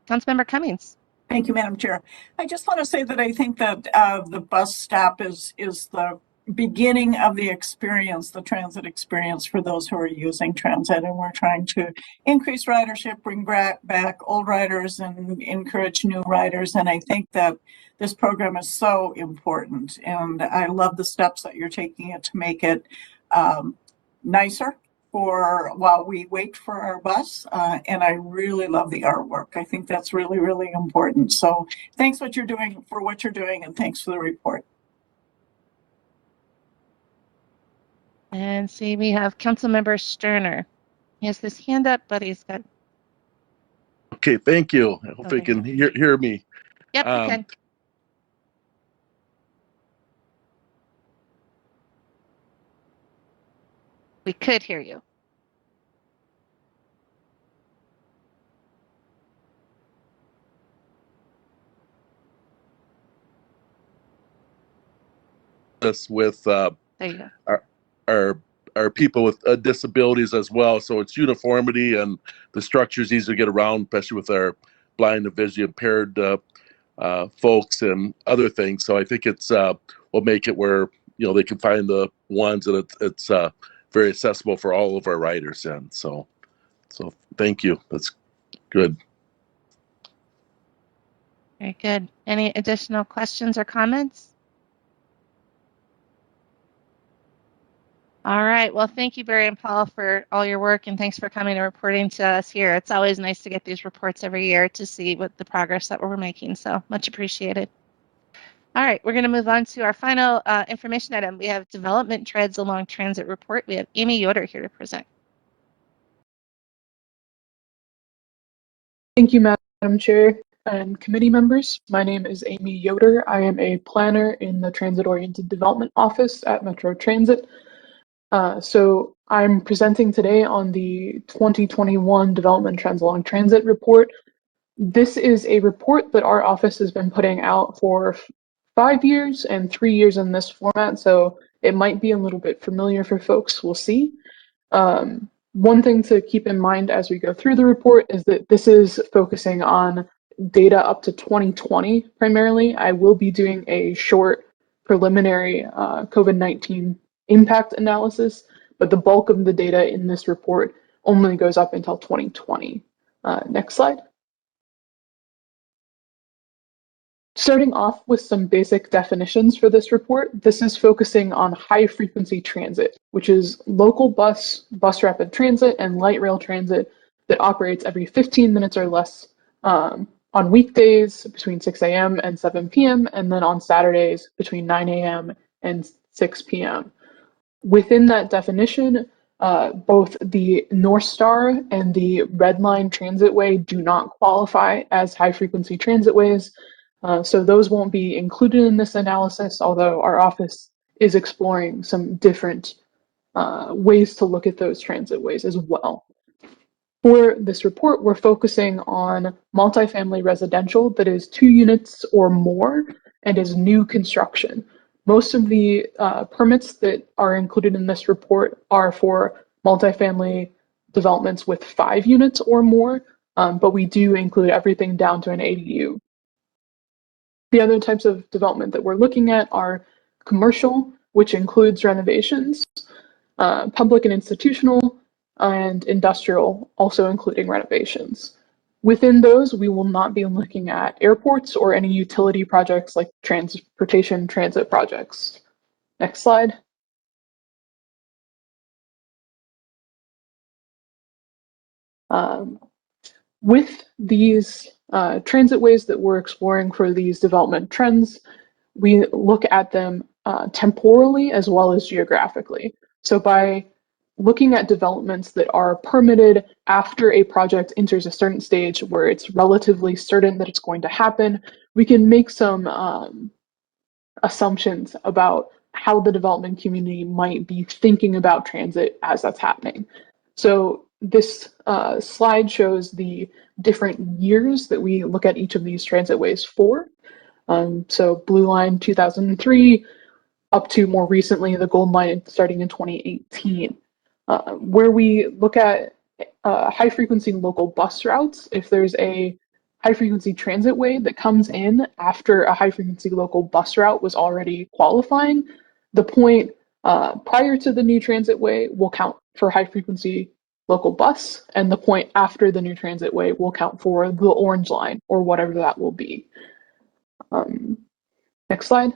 Councilmember Cummings. Thank you, Madam Chair. I just want to say that I think that the bus stop is the beginning of the experience, the transit experience for those who are using transit, and we're trying to increase ridership, bring back old riders and encourage new riders. And I think that this program is so important, and I love the steps that you're taking it to make it nicer while we wait for our bus. And I really love the artwork. I think that's really, really important. So thanks for what you're doing, and thanks for the report. And see, we have Councilmember Sterner. He has this hand up, but he's got. Okay, thank you. I hope you can hear me. Yep, we can. We could hear you. This with there you go. our people with disabilities as well. So it's uniformity, and the structure's easy to get around, especially with our blind and visually impaired folks and other things. So I think it's will make it where they can find the ones, and it's very accessible for all of our riders. And so thank you. That's good. Very good. Any additional questions or comments? All right. Well, thank you, Barry and Paul, for all your work, and thanks for coming and reporting to us here. It's always nice to get these reports every year to see what the progress that we're making. So much appreciated. All right, we're going to move on to our final information item. We have development treads along transit report. We have Amy Yoder here to present. Thank you, Madam Chair and committee members. My name is Amy Yoder. I am a planner in the Transit-Oriented Development Office at Metro Transit. So I'm presenting today on the 2021 Development Trends Along Transit report. This is a report that our office has been putting out for 5 years and 3 years in this format, so it might be a little bit familiar for folks. We'll see. One thing to keep in mind as we go through the report is that this is focusing on data up to 2020 primarily. I will be doing a short preliminary COVID-19 impact analysis, but the bulk of the data in this report only goes up until 2020. Next slide. Starting off with some basic definitions for this report, this is focusing on high frequency transit, which is local bus rapid transit, and light rail transit that operates every 15 minutes or less on weekdays between 6 a.m. and 7 p.m. and then on Saturdays between 9 a.m. and 6 p.m. Within that definition, both the North Star and the Red Line Transitway do not qualify as high frequency transitways. So those won't be included in this analysis, although our office is exploring some different ways to look at those transitways as well. For this report, we're focusing on multifamily residential that is 2 units or more and is new construction. Most of the permits that are included in this report are for multifamily developments with 5 units or more, but we do include everything down to an ADU. The other types of development that we're looking at are commercial, which includes renovations, public and institutional, and industrial, also including renovations. Within those, we will not be looking at airports or any utility projects like transportation transit projects. Next slide. With these transitways that we're exploring for these development trends, we look at them temporally as well as geographically. So by looking at developments that are permitted after a project enters a certain stage where it's relatively certain that it's going to happen, we can make some assumptions about how the development community might be thinking about transit as that's happening. So this slide shows the different years that we look at each of these transitways for. So Blue Line 2003, up to more recently the Gold Line starting in 2018, where we look at high frequency local bus routes. If there's a high frequency transitway that comes in after a high frequency local bus route was already qualifying, the point prior to the new transitway will count for high frequency local bus, and the point after the new transitway will count for the orange line or whatever that will be. Next slide.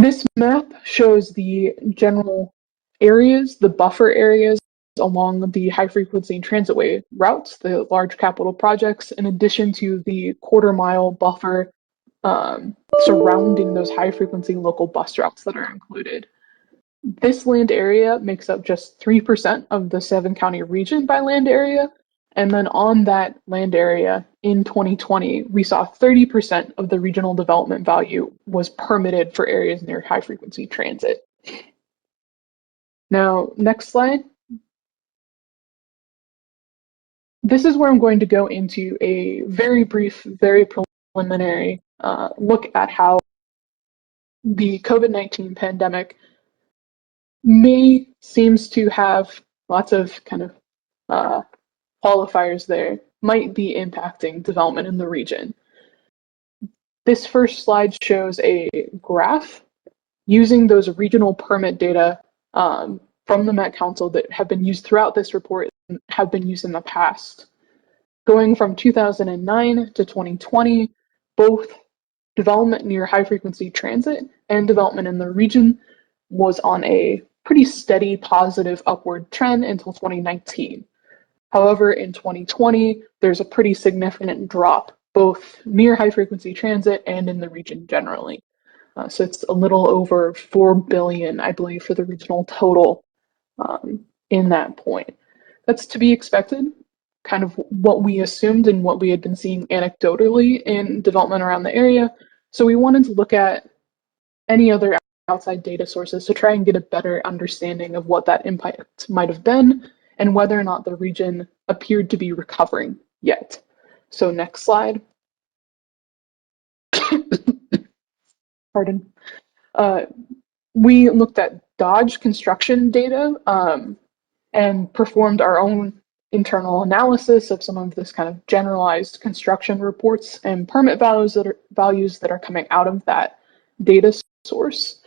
This map shows the general areas, the buffer areas along the high-frequency transitway routes, the large capital projects, in addition to the quarter-mile buffer surrounding those high-frequency local bus routes that are included. This land area makes up just 3% of the 7-county region by land area, and then on that land area in 2020, we saw 30% of the regional development value was permitted for areas near high-frequency transit. Now, next slide. This is where I'm going to go into a very brief, very preliminary look at how the COVID-19 pandemic seems to have lots of kind of qualifiers there, might be impacting development in the region. This first slide shows a graph using those regional permit data from the Met Council that have been used throughout this report and have been used in the past. Going from 2009 to 2020, both development near high-frequency transit and development in the region was on a pretty steady positive upward trend until 2019. However, in 2020, there's a pretty significant drop, both near high-frequency transit and in the region generally. So it's a little over $4 billion, I believe, for the regional total in that point. That's to be expected, kind of what we assumed and what we had been seeing anecdotally in development around the area. So we wanted to look at any other outside data sources to try and get a better understanding of what that impact might have been and whether or not the region appeared to be recovering yet. So next slide. Pardon. We looked at Dodge construction data and performed our own internal analysis of some of this kind of generalized construction reports and permit values that are coming out of that data source.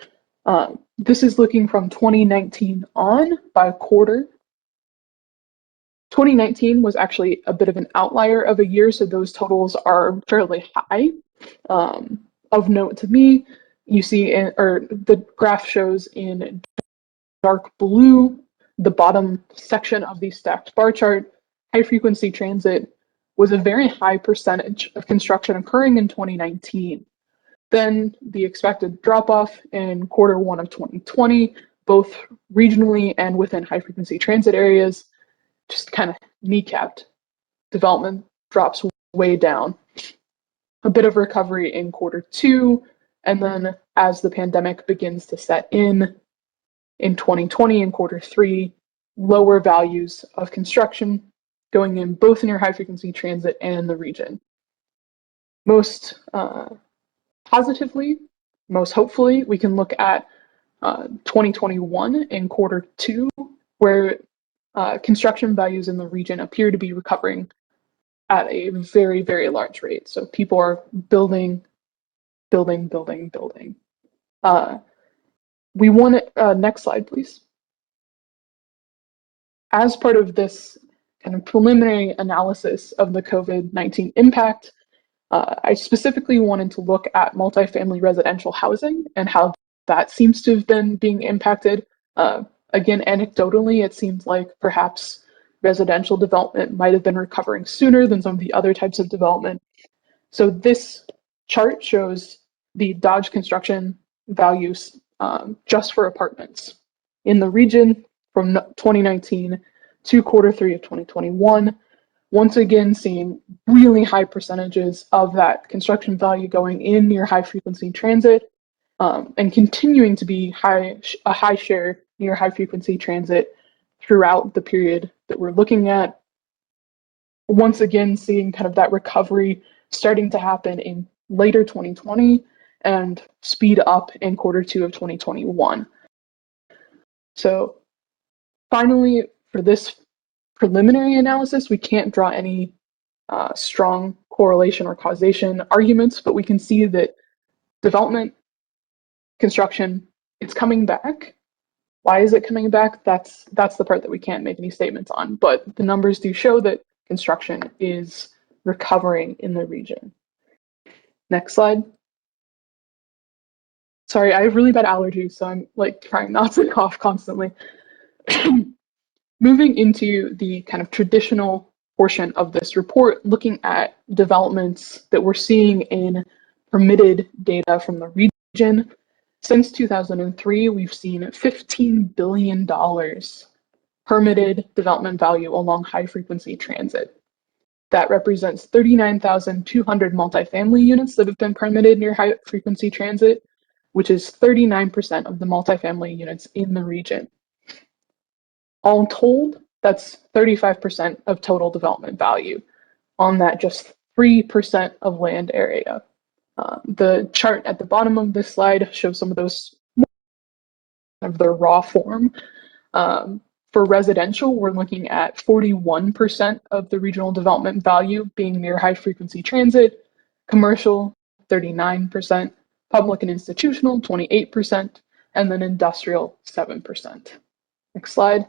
This is looking from 2019 on by quarter. 2019 was actually a bit of an outlier of a year, so those totals are fairly high. Of note to me, you see, the graph shows in dark blue, the bottom section of the stacked bar chart, high-frequency transit was a very high percentage of construction occurring in 2019. Then the expected drop-off in Q1 of 2020, both regionally and within high-frequency transit areas, just kind of kneecapped. Development drops way down. A bit of recovery in Q2, and then as the pandemic begins to set in 2020 in Q3, lower values of construction going in both near high-frequency transit and in the region. Most positively, most hopefully, we can look at 2021 in Q2, where construction values in the region appear to be recovering at a very, very large rate. So people are building. We want it, next slide, please. As part of this kind of preliminary analysis of the COVID-19 impact, I specifically wanted to look at multifamily residential housing and how that seems to have been being impacted. Again, anecdotally, it seems like perhaps residential development might have been recovering sooner than some of the other types of development. So this chart shows the Dodge construction values just for apartments in the region from 2019 to Q3 of 2021. Once again, seeing really high percentages of that construction value going in near high-frequency transit and continuing to be a high share near high-frequency transit throughout the period that we're looking at. Once again, seeing kind of that recovery starting to happen in later 2020 and speed up in Q2 of 2021. So finally, for this preliminary analysis, we can't draw any strong correlation or causation arguments, but we can see that development, construction, it's coming back. Why is it coming back? That's the part that we can't make any statements on, but the numbers do show that construction is recovering in the region. Next slide. Sorry, I have really bad allergies, so I'm like trying not to cough constantly. Moving into the kind of traditional portion of this report, looking at developments that we're seeing in permitted data from the region. Since 2003, we've seen $15 billion permitted development value along high-frequency transit. That represents 39,200 multifamily units that have been permitted near high-frequency transit, which is 39% of the multifamily units in the region. All told, that's 35% of total development value on that just 3% of land area. The chart at the bottom of this slide shows some of those of their raw form. For residential, we're looking at 41% of the regional development value being near high frequency transit, commercial 39%, public and institutional 28%, and then industrial 7%. Next slide.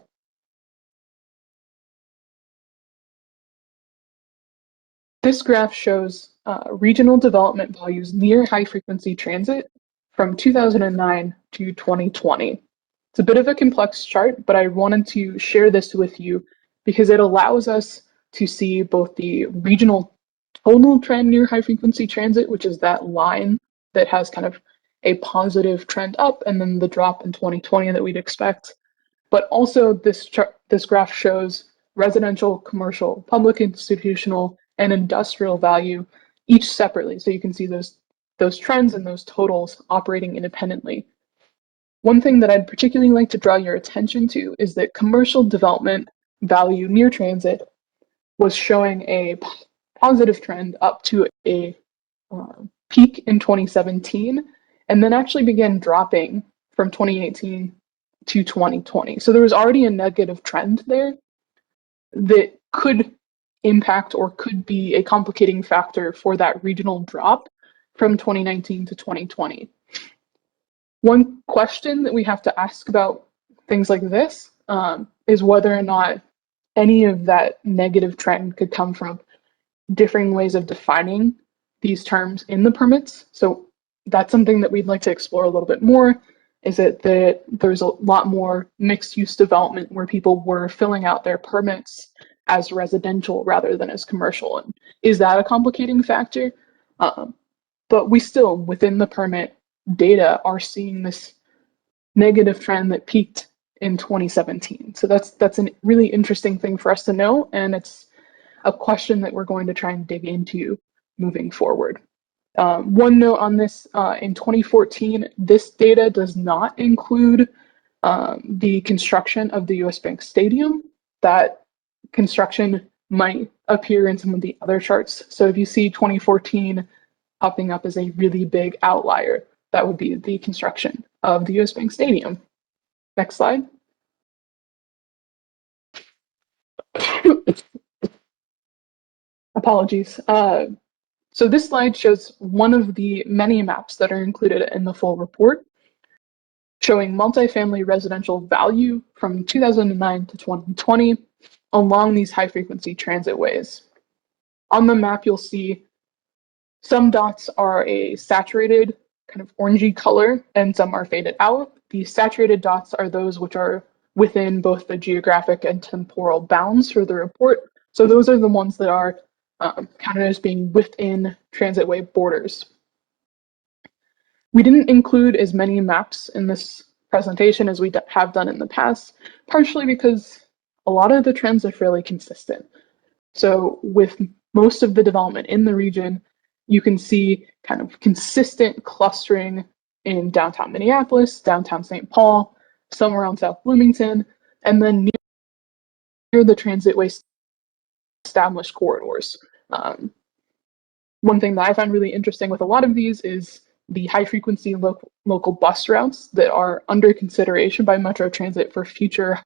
This graph shows regional development values near high-frequency transit from 2009 to 2020. It's a bit of a complex chart, but I wanted to share this with you because it allows us to see both the regional total trend near high-frequency transit, which is that line that has kind of a positive trend up, and then the drop in 2020 that we'd expect. But also this graph shows residential, commercial, public, institutional, and industrial value each separately. So you can see those trends and those totals operating independently. One thing that I'd particularly like to draw your attention to is that commercial development value near transit was showing a positive trend up to a peak in 2017, and then actually began dropping from 2018 to 2020. So there was already a negative trend there that could impact or could be a complicating factor for that regional drop from 2019 to 2020. One question that we have to ask about things like this is whether or not any of that negative trend could come from differing ways of defining these terms in the permits. So that's something that we'd like to explore a little bit more. Is it that there's a lot more mixed use development where people were filling out their permits as residential rather than as commercial? And is that a complicating factor? But we still, within the permit data, are seeing this negative trend that peaked in 2017. So that's a really interesting thing for us to know, and it's a question that we're going to try and dig into moving forward. One note on this, in 2014, this data does not include the construction of the US Bank Stadium. That construction might appear in some of the other charts. So if you see 2014 popping up as a really big outlier, that would be the construction of the US Bank Stadium. Next slide. Apologies. So this slide shows one of the many maps that are included in the full report, showing multifamily residential value from 2009 to 2020 along these high-frequency transit ways. On the map, you'll see some dots are a saturated kind of orangey color and some are faded out. The saturated dots are those which are within both the geographic and temporal bounds for the report. So those are the ones that are counted as being within transitway borders. We didn't include as many maps in this presentation as we have done in the past, partially because a lot of the trends are fairly consistent. So with most of the development in the region, you can see kind of consistent clustering in downtown Minneapolis, downtown St. Paul, some around South Bloomington, and then near the transitway established corridors. One thing that I find really interesting with a lot of these is the high-frequency local bus routes that are under consideration by Metro Transit for future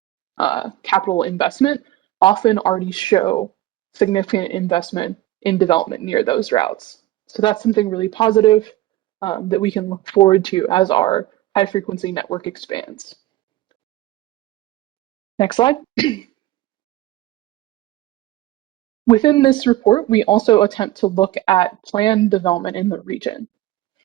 capital investment often already show significant investment in development near those routes. So that's something really positive that we can look forward to as our high-frequency network expands. Next slide. Within this report, we also attempt to look at planned development in the region.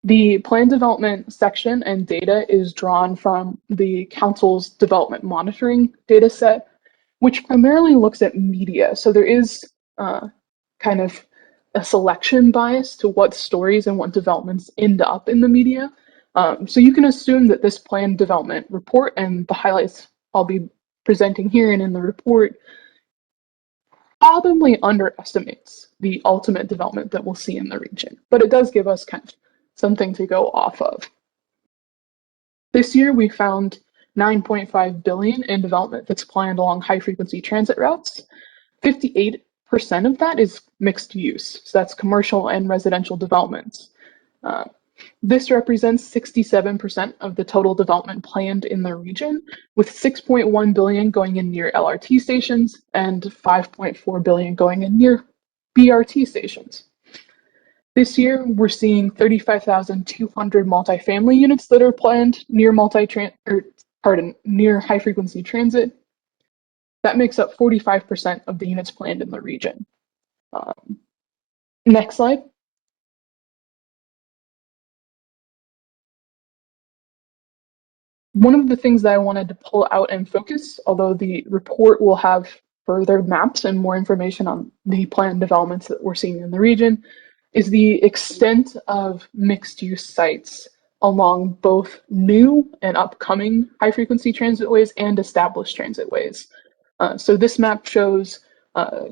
The plan development section and data is drawn from the council's development monitoring data set, which primarily looks at media. So there is kind of a selection bias to what stories and what developments end up in the media. So you can assume that this plan development report and the highlights I'll be presenting here and in the report probably underestimates the ultimate development that we'll see in the region, but it does give us kind of something to go off of. This year we found 9.5 billion in development that's planned along high frequency transit routes. 58% of that is mixed use, so that's commercial and residential developments. This represents 67% of the total development planned in the region, with 6.1 billion going in near LRT stations and 5.4 billion going in near BRT stations. This year, we're seeing 35,200 multifamily units that are planned near near high frequency transit. That makes up 45% of the units planned in the region. Next slide. One of the things that I wanted to pull out and focus, although the report will have further maps and more information on the planned developments that we're seeing in the region, is the extent of mixed-use sites along both new and upcoming high-frequency transitways and established transitways. So this map shows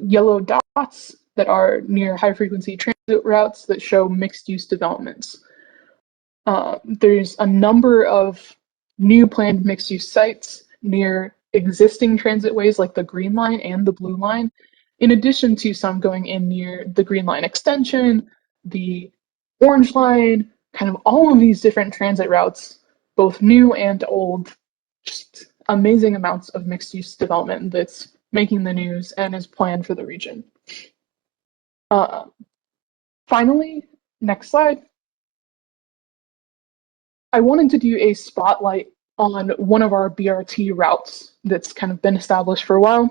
yellow dots that are near high-frequency transit routes that show mixed-use developments. There's a number of new planned mixed-use sites near existing transitways like the Green Line and the Blue Line, in addition to some going in near the Green Line extension, the Orange Line, kind of all of these different transit routes, both new and old. Just amazing amounts of mixed-use development that's making the news and is planned for the region. Finally, next slide. I wanted to do a spotlight on one of our BRT routes that's kind of been established for a while.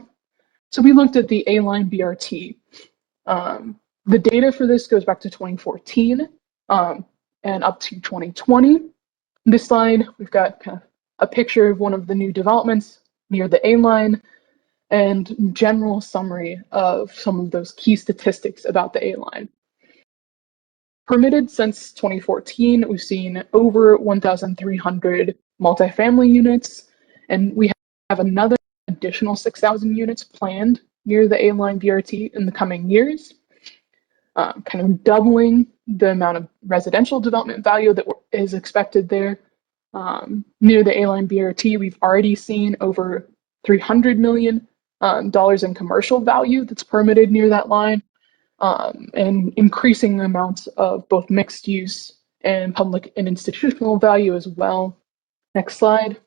So we looked at the A-Line BRT. The data for this goes back to 2014 and up to 2020. This slide, we've got kind of a picture of one of the new developments near the A-Line and general summary of some of those key statistics about the A-Line. Permitted since 2014, we've seen over 1,300 multifamily units, and we have another additional 6,000 units planned near the A-Line BRT in the coming years, kind of doubling the amount of residential development value that is expected there. Near the A-Line BRT, we've already seen over $300 million in commercial value that's permitted near that line. And increasing amounts of both mixed use and public and institutional value as well. Next slide.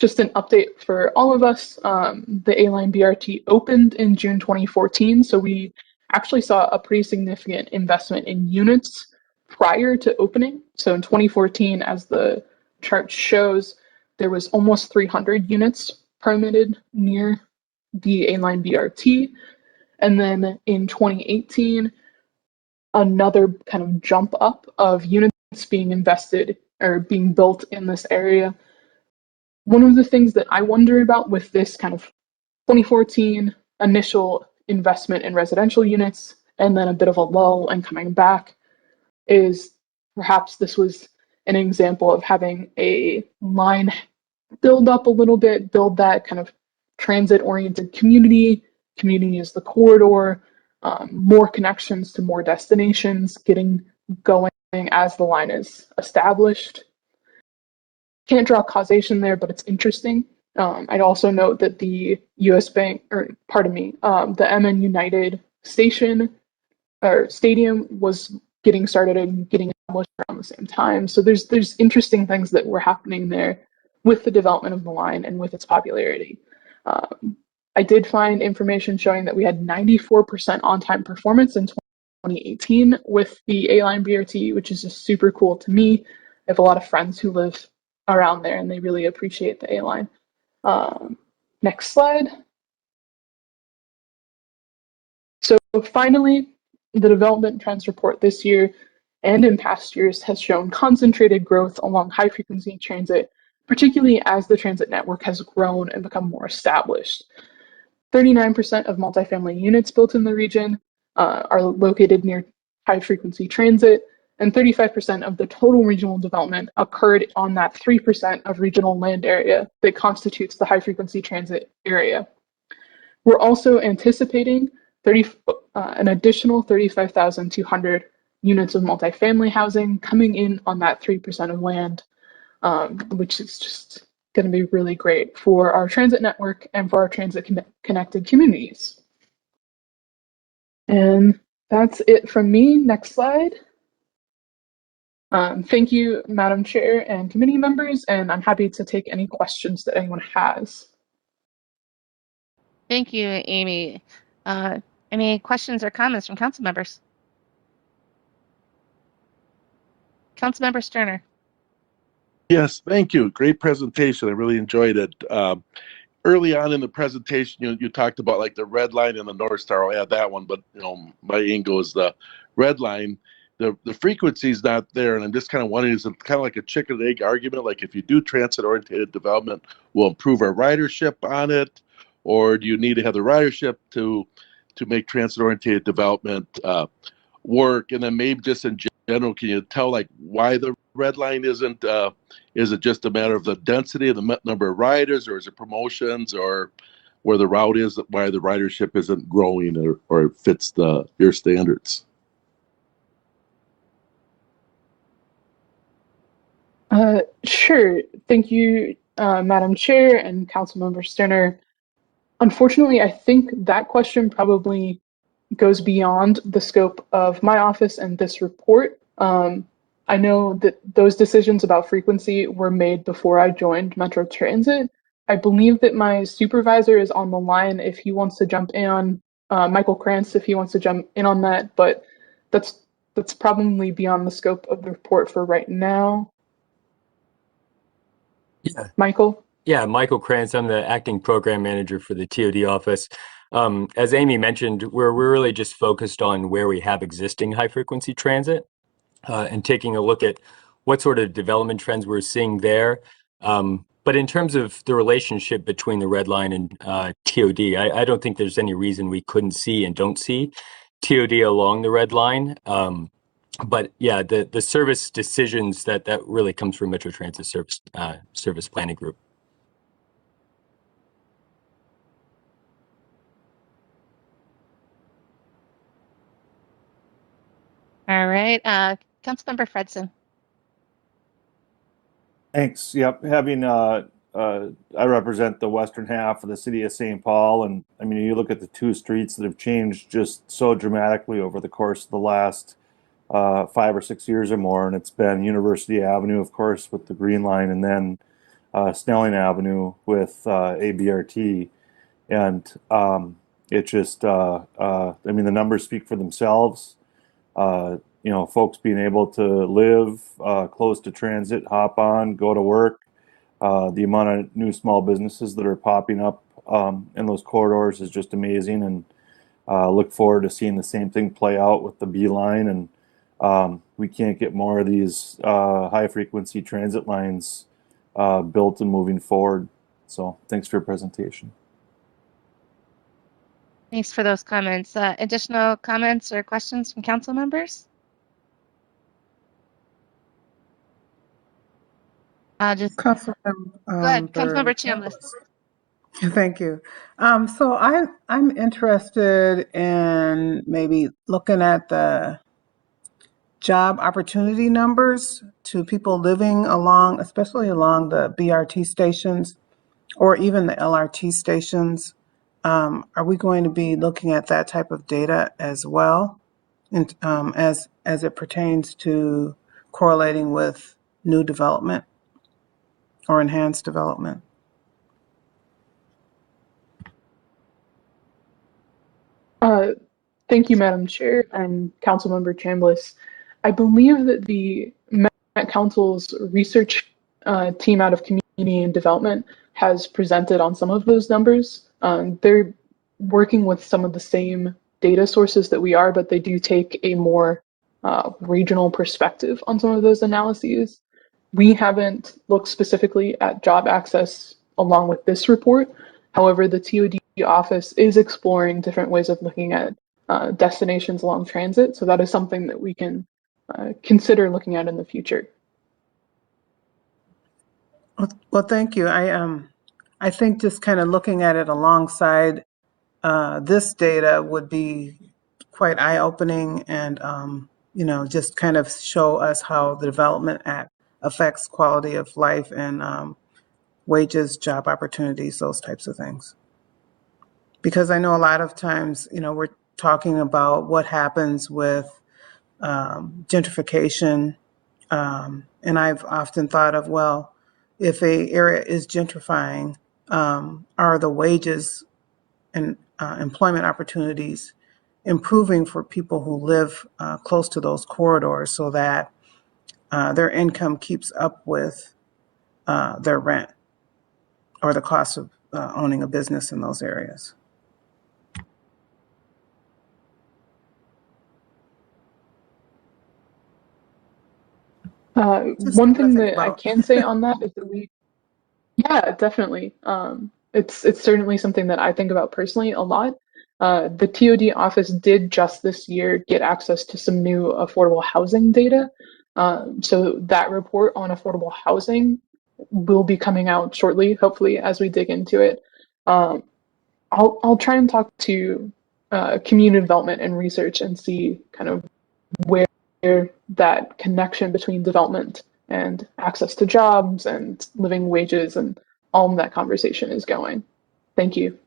Just an update for all of us. The A-Line BRT opened in June 2014, so we actually saw a pretty significant investment in units prior to opening. So in 2014, as the chart shows, there was almost 300 units permitted near the A-Line BRT. And then in 2018, another kind of jump up of units being invested or being built in this area. One of the things that I wonder about with this kind of 2014 initial investment in residential units and then a bit of a lull and coming back is perhaps this was an example of having a line build up a little bit, build that kind of transit-oriented community. Community is the corridor, more connections to more destinations, getting going as the line is established. Can't draw causation there, but it's interesting. I'd also note that the the MN United station or stadium was getting started and getting established around the same time. So there's interesting things that were happening there with the development of the line and with its popularity. I did find information showing that we had 94% on-time performance in 2018 with the A-Line BRT, which is just super cool to me. I have a lot of friends who live around there and they really appreciate the A-Line. Next slide. So finally, the development trends report this year and in past years has shown concentrated growth along high-frequency transit, particularly as the transit network has grown and become more established. 39% of multifamily units built in the region are located near high-frequency transit, and 35% of the total regional development occurred on that 3% of regional land area that constitutes the high-frequency transit area. We're also anticipating an additional 35,200 units of multifamily housing coming in on that 3% of land, which is just going to be really great for our transit network and for our transit connected communities. And that's it from me. Next slide. Thank you, Madam Chair and committee members, and I'm happy to take any questions that anyone has. Thank you, Amy. Any questions or comments from council members? Councilmember Sterner. Yes, thank you. Great presentation. I really enjoyed it. Early on in the presentation, you talked about like the red line and the North Star. I'll add that one, but my angle is the red line. The frequency is not there, and I'm just kind of wondering, is it kind of like a chicken and egg argument? Like if you do transit-oriented development, we'll improve our ridership on it, or do you need to have the ridership to make transit-oriented development work? And then maybe just in general, can you tell like why the red line isn't? Is it just a matter of the density of the number of riders, or is it promotions, or where the route is, why the ridership isn't growing or fits your standards? Sure. Thank you, Madam Chair and Councilmember Sterner. Unfortunately, I think that question probably goes beyond the scope of my office and this report. I know that those decisions about frequency were made before I joined Metro Transit. I believe that my supervisor is on the line if he wants to jump in on, Michael Krantz, if he wants to jump in on that, but that's probably beyond the scope of the report for right now. Yeah. Michael? Yeah, Michael Krantz. I'm the acting program manager for the TOD office. As Amy mentioned, we're really just focused on where we have existing high frequency transit and taking a look at what sort of development trends we're seeing there. But in terms of the relationship between the red line and TOD, I don't think there's any reason we couldn't see and don't see TOD along the red line. But yeah, the service decisions that really comes from Metro Transit Service Planning Group. All right, Councilmember Fredson. Thanks. Yep. Having I represent the western half of the city of St. Paul, and I mean, you look at the two streets that have changed just so dramatically over the course of the last 5 or 6 years or more, and it's been University Avenue, of course, with the Green Line, and then Snelling Avenue with ABRT, and it just I mean, the numbers speak for themselves. You know, folks being able to live close to transit, hop on, go to work. The amount of new small businesses that are popping up in those corridors is just amazing, and look forward to seeing the same thing play out with the B line. And we can't get more of these high frequency transit lines built and moving forward. So thanks for your presentation. Thanks for those comments. Additional comments or questions from council members? Go ahead, Councilmember Chambliss. Thank you. So I'm interested in maybe looking at the job opportunity numbers to people living along, especially along the BRT stations or even the LRT stations. Are we going to be looking at that type of data as well, and as it pertains to correlating with new development or enhanced development? Thank you, Madam Chair and Councilmember Chambliss. I believe that the Met Council's research team out of Community and Development has presented on some of those numbers. They're working with some of the same data sources that we are, but they do take a more regional perspective on some of those analyses. We haven't looked specifically at job access along with this report. However, the TOD office is exploring different ways of looking at destinations along transit. So that is something that we can consider looking at in the future. Well, thank you. I think just kind of looking at it alongside this data would be quite eye-opening, and you know, just kind of show us how the Development Act affects quality of life and wages, job opportunities, those types of things. Because I know a lot of times, you know, we're talking about what happens with gentrification, and I've often thought of, well, if a area is gentrifying, are the wages and employment opportunities improving for people who live close to those corridors so that their income keeps up with their rent or the cost of owning a business in those areas? One thing that I can say on that is that yeah, definitely. It's certainly something that I think about personally a lot. The TOD office did just this year get access to some new affordable housing data. So that report on affordable housing will be coming out shortly, hopefully, as we dig into it. I'll try and talk to community development and research and see kind of where that connection between development and access to jobs and living wages and all of that conversation is going. Thank you.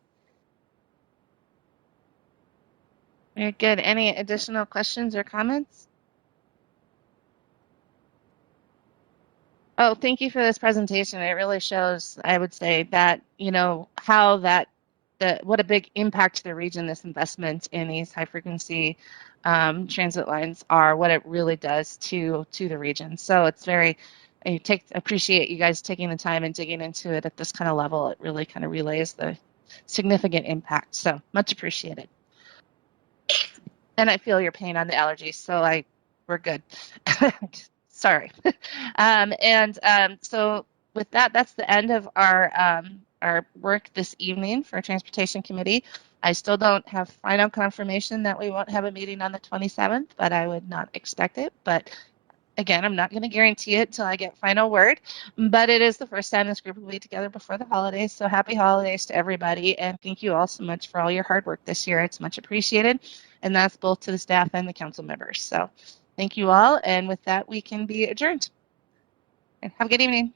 Very good. Any additional questions or comments? Oh, thank you for this presentation. It really shows, I would say, that, you know, how that, what a big impact to the region this investment in these high frequency transit lines are, what it really does to the region. So it's very, appreciate you guys taking the time and digging into it at this kind of level. It really kind of relays the significant impact. So much appreciated. And I feel your pain on the allergies, so we're good. Sorry. So with that, that's the end of our work this evening for Transportation Committee. I still don't have final confirmation that we won't have a meeting on the 27th, but I would not expect it. But again, I'm not going to guarantee it till I get final word, but it is the first time this group will be together before the holidays. So happy holidays to everybody. And thank you all so much for all your hard work this year. It's much appreciated. And that's both to the staff and the council members. So thank you all. And with that, we can be adjourned. And have a good evening.